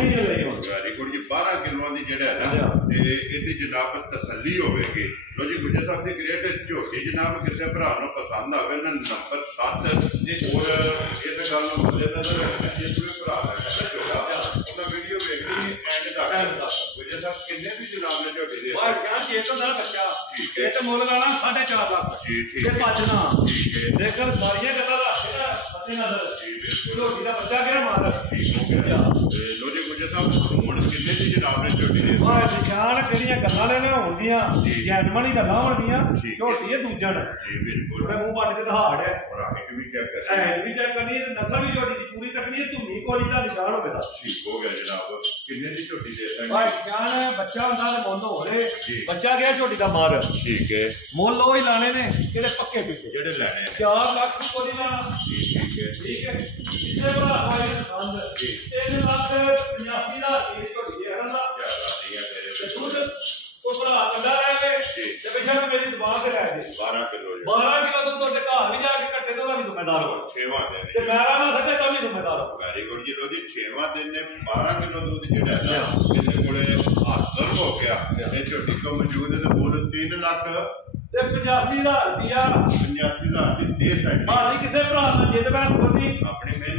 ਨਹੀਂ ਰਹੀ ਹੁਣ ਵੈਰੀ ਗੁੱਡ ਜੀ 12 ਕਿਲੋਆਂ ਦੀ ਜਿਹੜਾ ਹੈ ਨਾ ਤੇ ਇਹਦੀ ਜਨਾਬ ਤਸੱਲੀ ਹੋਵੇਗੀ ਲੋ ਜੀ ਗੁਜਰ ਸਾਹਿਬ ਦੀ ਗ੍ਰੇਟ ਝੋਟੀ ਜਨਾਬ ਕਿਸੇ ਭਰਾ ਨੂੰ ਪਸੰਦ ਆਵੇ ਨਾ ਨੰਬਰ 7 ਤੇ ਹੋਰ ਇਸ ਗੱਲ ਨੂੰ ਮੱਦੇ ਨਜ਼ਰ ਰੱਖਣਾ ਜੇ ਕੋਈ ਭਰਾ ਦਾ ਝੋਟਾ ਉਹਦਾ ਵੀਡੀਓ ਵੇਖਣੀ ਐਂਡ ਤੱਕ ਗੁਜਰ ਸਾਹਿਬ ਕਿੰਨੇ ਦੀ ਜਨਾਬ ਨੇ ਝੋਟੀ ਦੇ ਬਾਹਰ ਕਿਹਾ ਜੇ ਤੋਂ ਦਾ ਬੱਚਾ ਇਹ ਤੇ ਮੁੱਲ ਲਾਣਾ 4.5 ਲੱਖ ਤੇ ਭੱਜਣਾ ਦੇਖਣ ਸਾਰੀਆਂ ਗੱਲਾਂ ਰੱਖੇ ਨਾ ਮੱਦੇ ਨਜ਼ਰ ਝੋਟੀ ਦਾ ਬੱਚਾ ਕਿਹੜਾ ਮਾਰ ਲੋ ਜੀ ਗੁਜਰ ਸਾਹਿਬ ਹੁਣ ਕਿੰਨੇ ਦੀ ਜਨਾਬ ਨੇ ਝੋਟੀ ਦੇ ਬਾਹਰ ਨਿਸ਼ਾਨ ਕਿਹੜੀਆਂ ਗੱਲਾਂ ਲੈਣੀਆਂ ਹੁੰਦੀਆਂ ਜੈਨੂਅਨ ਹੀ ਗੱਲਾਂ ਹੋਣਗੀਆਂ ਝੋਟੀ ਇਹ ਦੂਜਣ ਜੀ ਬਿਲਕੁਲ ਉਹਨੇ ਮੂੰਹ ਬੰਨ ਕੇ ਦਿਖਾੜ ਹੈ ਔਰ ਹਾਈਟ ਵੀ ਚੈੱਕ ਕਰਨੀ ਹੈ ਤੇ ਨਸਲ ਵੀ ਝੋਟੀ ਦੀ ਪੂਰੀ ਕੱਟਣੀ ਹੈ ਧੁੰਨੀ ਕੋਲੀ ਦਾ ਨਿਸ਼ਾਨ ਹੋਵੇ ਦਾ ਠੀਕ ਹੋ ਗਿਆ ਜਨਾਬ ਕਿੰਨੇ ਦੀ ਝੋਟੀ ਦੇ ਦਾਂਗੇ ਭਾਈ ਨਿਸ਼ਾਨ ਬੱਚਾ ਹੁੰਦਾ ਤੇ ਮੁੱਲ ਹੋ ਰਹੇ ਬੱਚਾ ਗਿਆ ਝੋਟੀ ਦਾ ਮਾਰ ਠੀਕ ਹੈ ਮੁੱਲ ਉਹ ਹੀ ਲਾਣੇ ਨੇ ਜਿਹੜੇ ਪੱਕੇ ਪਿੱਛੇ ਜਿਹੜੇ ਲੈਣੇ 4 ਲੱਖ ਕੋਲੀ ਲਾਣਾ ਠੀਕ ਹੈ ਕਿੰਨੇ ਭਰਾ ਭਾਈ ਸੰਦ 3 ਲੱਖ 85,000 ਦੀ ਝੋਟੀ ਦੇ ਹਰਦਾ ਤੇ ਦੁੱਧ ਉਹ ਭਰਾ ਕੰਡਾ ਰਹਿ ਗਏ ਤੇ ਪਿਛਾ ਮੇਰੀ ਦੁਕਾਨ ਤੇ ਲੈ ਗਏ 12 ਕਿਲੋ ਦੁੱਧ ਤੁਹਾਡੇ ਘਰ ਵੀ ਜਾ ਕੇ ਕੱਟੇ ਤਾਂ ਵੀ ਜ਼ਿੰਮੇਦਾਰ ਹੋ 6ਵਾਂ ਦਿਨ ਤੇ ਮੇਰਾ ਨਾ ਸੱਚੇ ਤਾਂ ਵੀ ਜ਼ਿੰਮੇਦਾਰ ਹੋ ਵੈਰੀ ਗੁੱਡ ਜੀ ਲੋਜੀ 6ਵਾਂ ਦਿਨ ਨੇ 12 ਕਿਲੋ ਦੁੱਧ ਜਿਹੜਾ ਹੈ ਨਾ ਇਹਦੇ ਕੋਲੇ ਹਾਜ਼ਰ ਹੋ ਗਿਆ ਇਹ ਝੋਟੀ ਕੋ ਮੌਜੂਦ ਹੈ ਤੇ ਬੋਲ 3 ਲੱਖ ਤੇ 85,000 ਰੁਪਇਆ 85,000 ਦੀ ਦੇ ਸਕਦੀ ਭਾਜੀ ਕਿਸੇ ਭਰਾ ਨਾਲ ਜਿੱਦ ਬੈਠ ਕਰਨੀ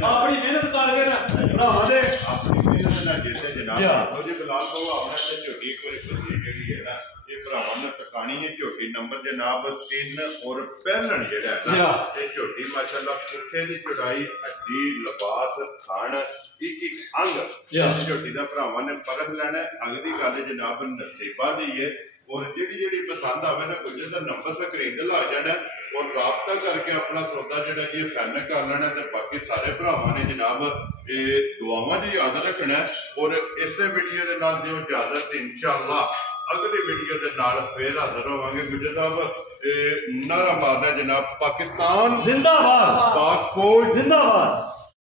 ਆਪਣੀ ਮਿਹਨਤ ਕਰਕੇ ਨਾ ਭਰਾਵਾਂ ਦੇ ਆਪਣੀ ਮਿਹਨਤ ਨਾਲ ਜਿੱਤੇ ਜਨਾਬ ਲੋਜੀ ਬਿਲਾਲ ਕੋ ਆਪਣਾ ਤੇ ਝੋਟੀ ਕੋਲੇ ਜਿਹੜੀ ਹੈ ਨਾ ਇਹ ਭਰਾਵਾਂ ਨੂੰ ਟਿਕਾਣੀ ਹੈ ਝੋਟੀ ਨੰਬਰ ਜਨਾਬ 3 ਔਰ ਪਹਿਲਣ ਜਿਹੜਾ ਹੈ ਨਾ ਇਹ ਝੋਟੀ ਮਾਸ਼ਾਅੱਲਾ ਪੁੱਠੇ ਦੀ ਚੌੜਾਈ ਹੱਡੀ ਲਿਬਾਸ ਖਾਣ ਇੱਕ ਅੰਗ ਝੋਟੀ ਦਾ ਭਰਾਵਾਂ ਨੇ ਪਰਖ ਲੈਣਾ ਅਗਲੀ ਗੱਲ ਜਨਾਬ ਨਸੀਬਾ ਦੀ ਹੈ ਔਰ ਜਿਹੜੀ ਪਸੰਦ ਆਵੇ ਨਾ ਕੁਝ ਦਾ ਨੰਬਰ ਸਕਰੀਨ ਤੇ ਲਾ ਜਾਣਾ ਔਰ ਰਾਬਤਾ ਕਰਕੇ ਆਪਣਾ ਸੌਦਾ ਜਿਹੜਾ ਜੀ ਫਾਈਨਲ ਕਰ ਲੈਣਾ ਤੇ ਬਾਕੀ ਸਾਰੇ ਭਰਾਵਾਂ ਨੇ ਜਨਾਬ ਇਹ ਦੁਆਵਾਂ 'ਚ ਯਾਦ ਰੱਖਣਾ ਔਰ ਇਸੇ ਵੀਡੀਓ ਦੇ ਨਾਲ ਦਿਓ ਇਜਾਜ਼ਤ ਇਨਸ਼ਾਅੱਲਾ ਅਗਲੀ ਵੀਡੀਓ ਦੇ ਨਾਲ ਫੇਰ ਹਾਜ਼ਰ ਹੋਵਾਂਗੇ ਗੁਜਰ ਸਾਹਿਬ ਨਾਰਾ ਮਾਰਨਾ ਜਨਾਬ ਪਾਕਿਸਤਾਨ ਜ਼ਿੰਦਾਬਾਦ ਪਾਕ ਫੌਜ ਜ਼ਿੰਦਾਬਾਦ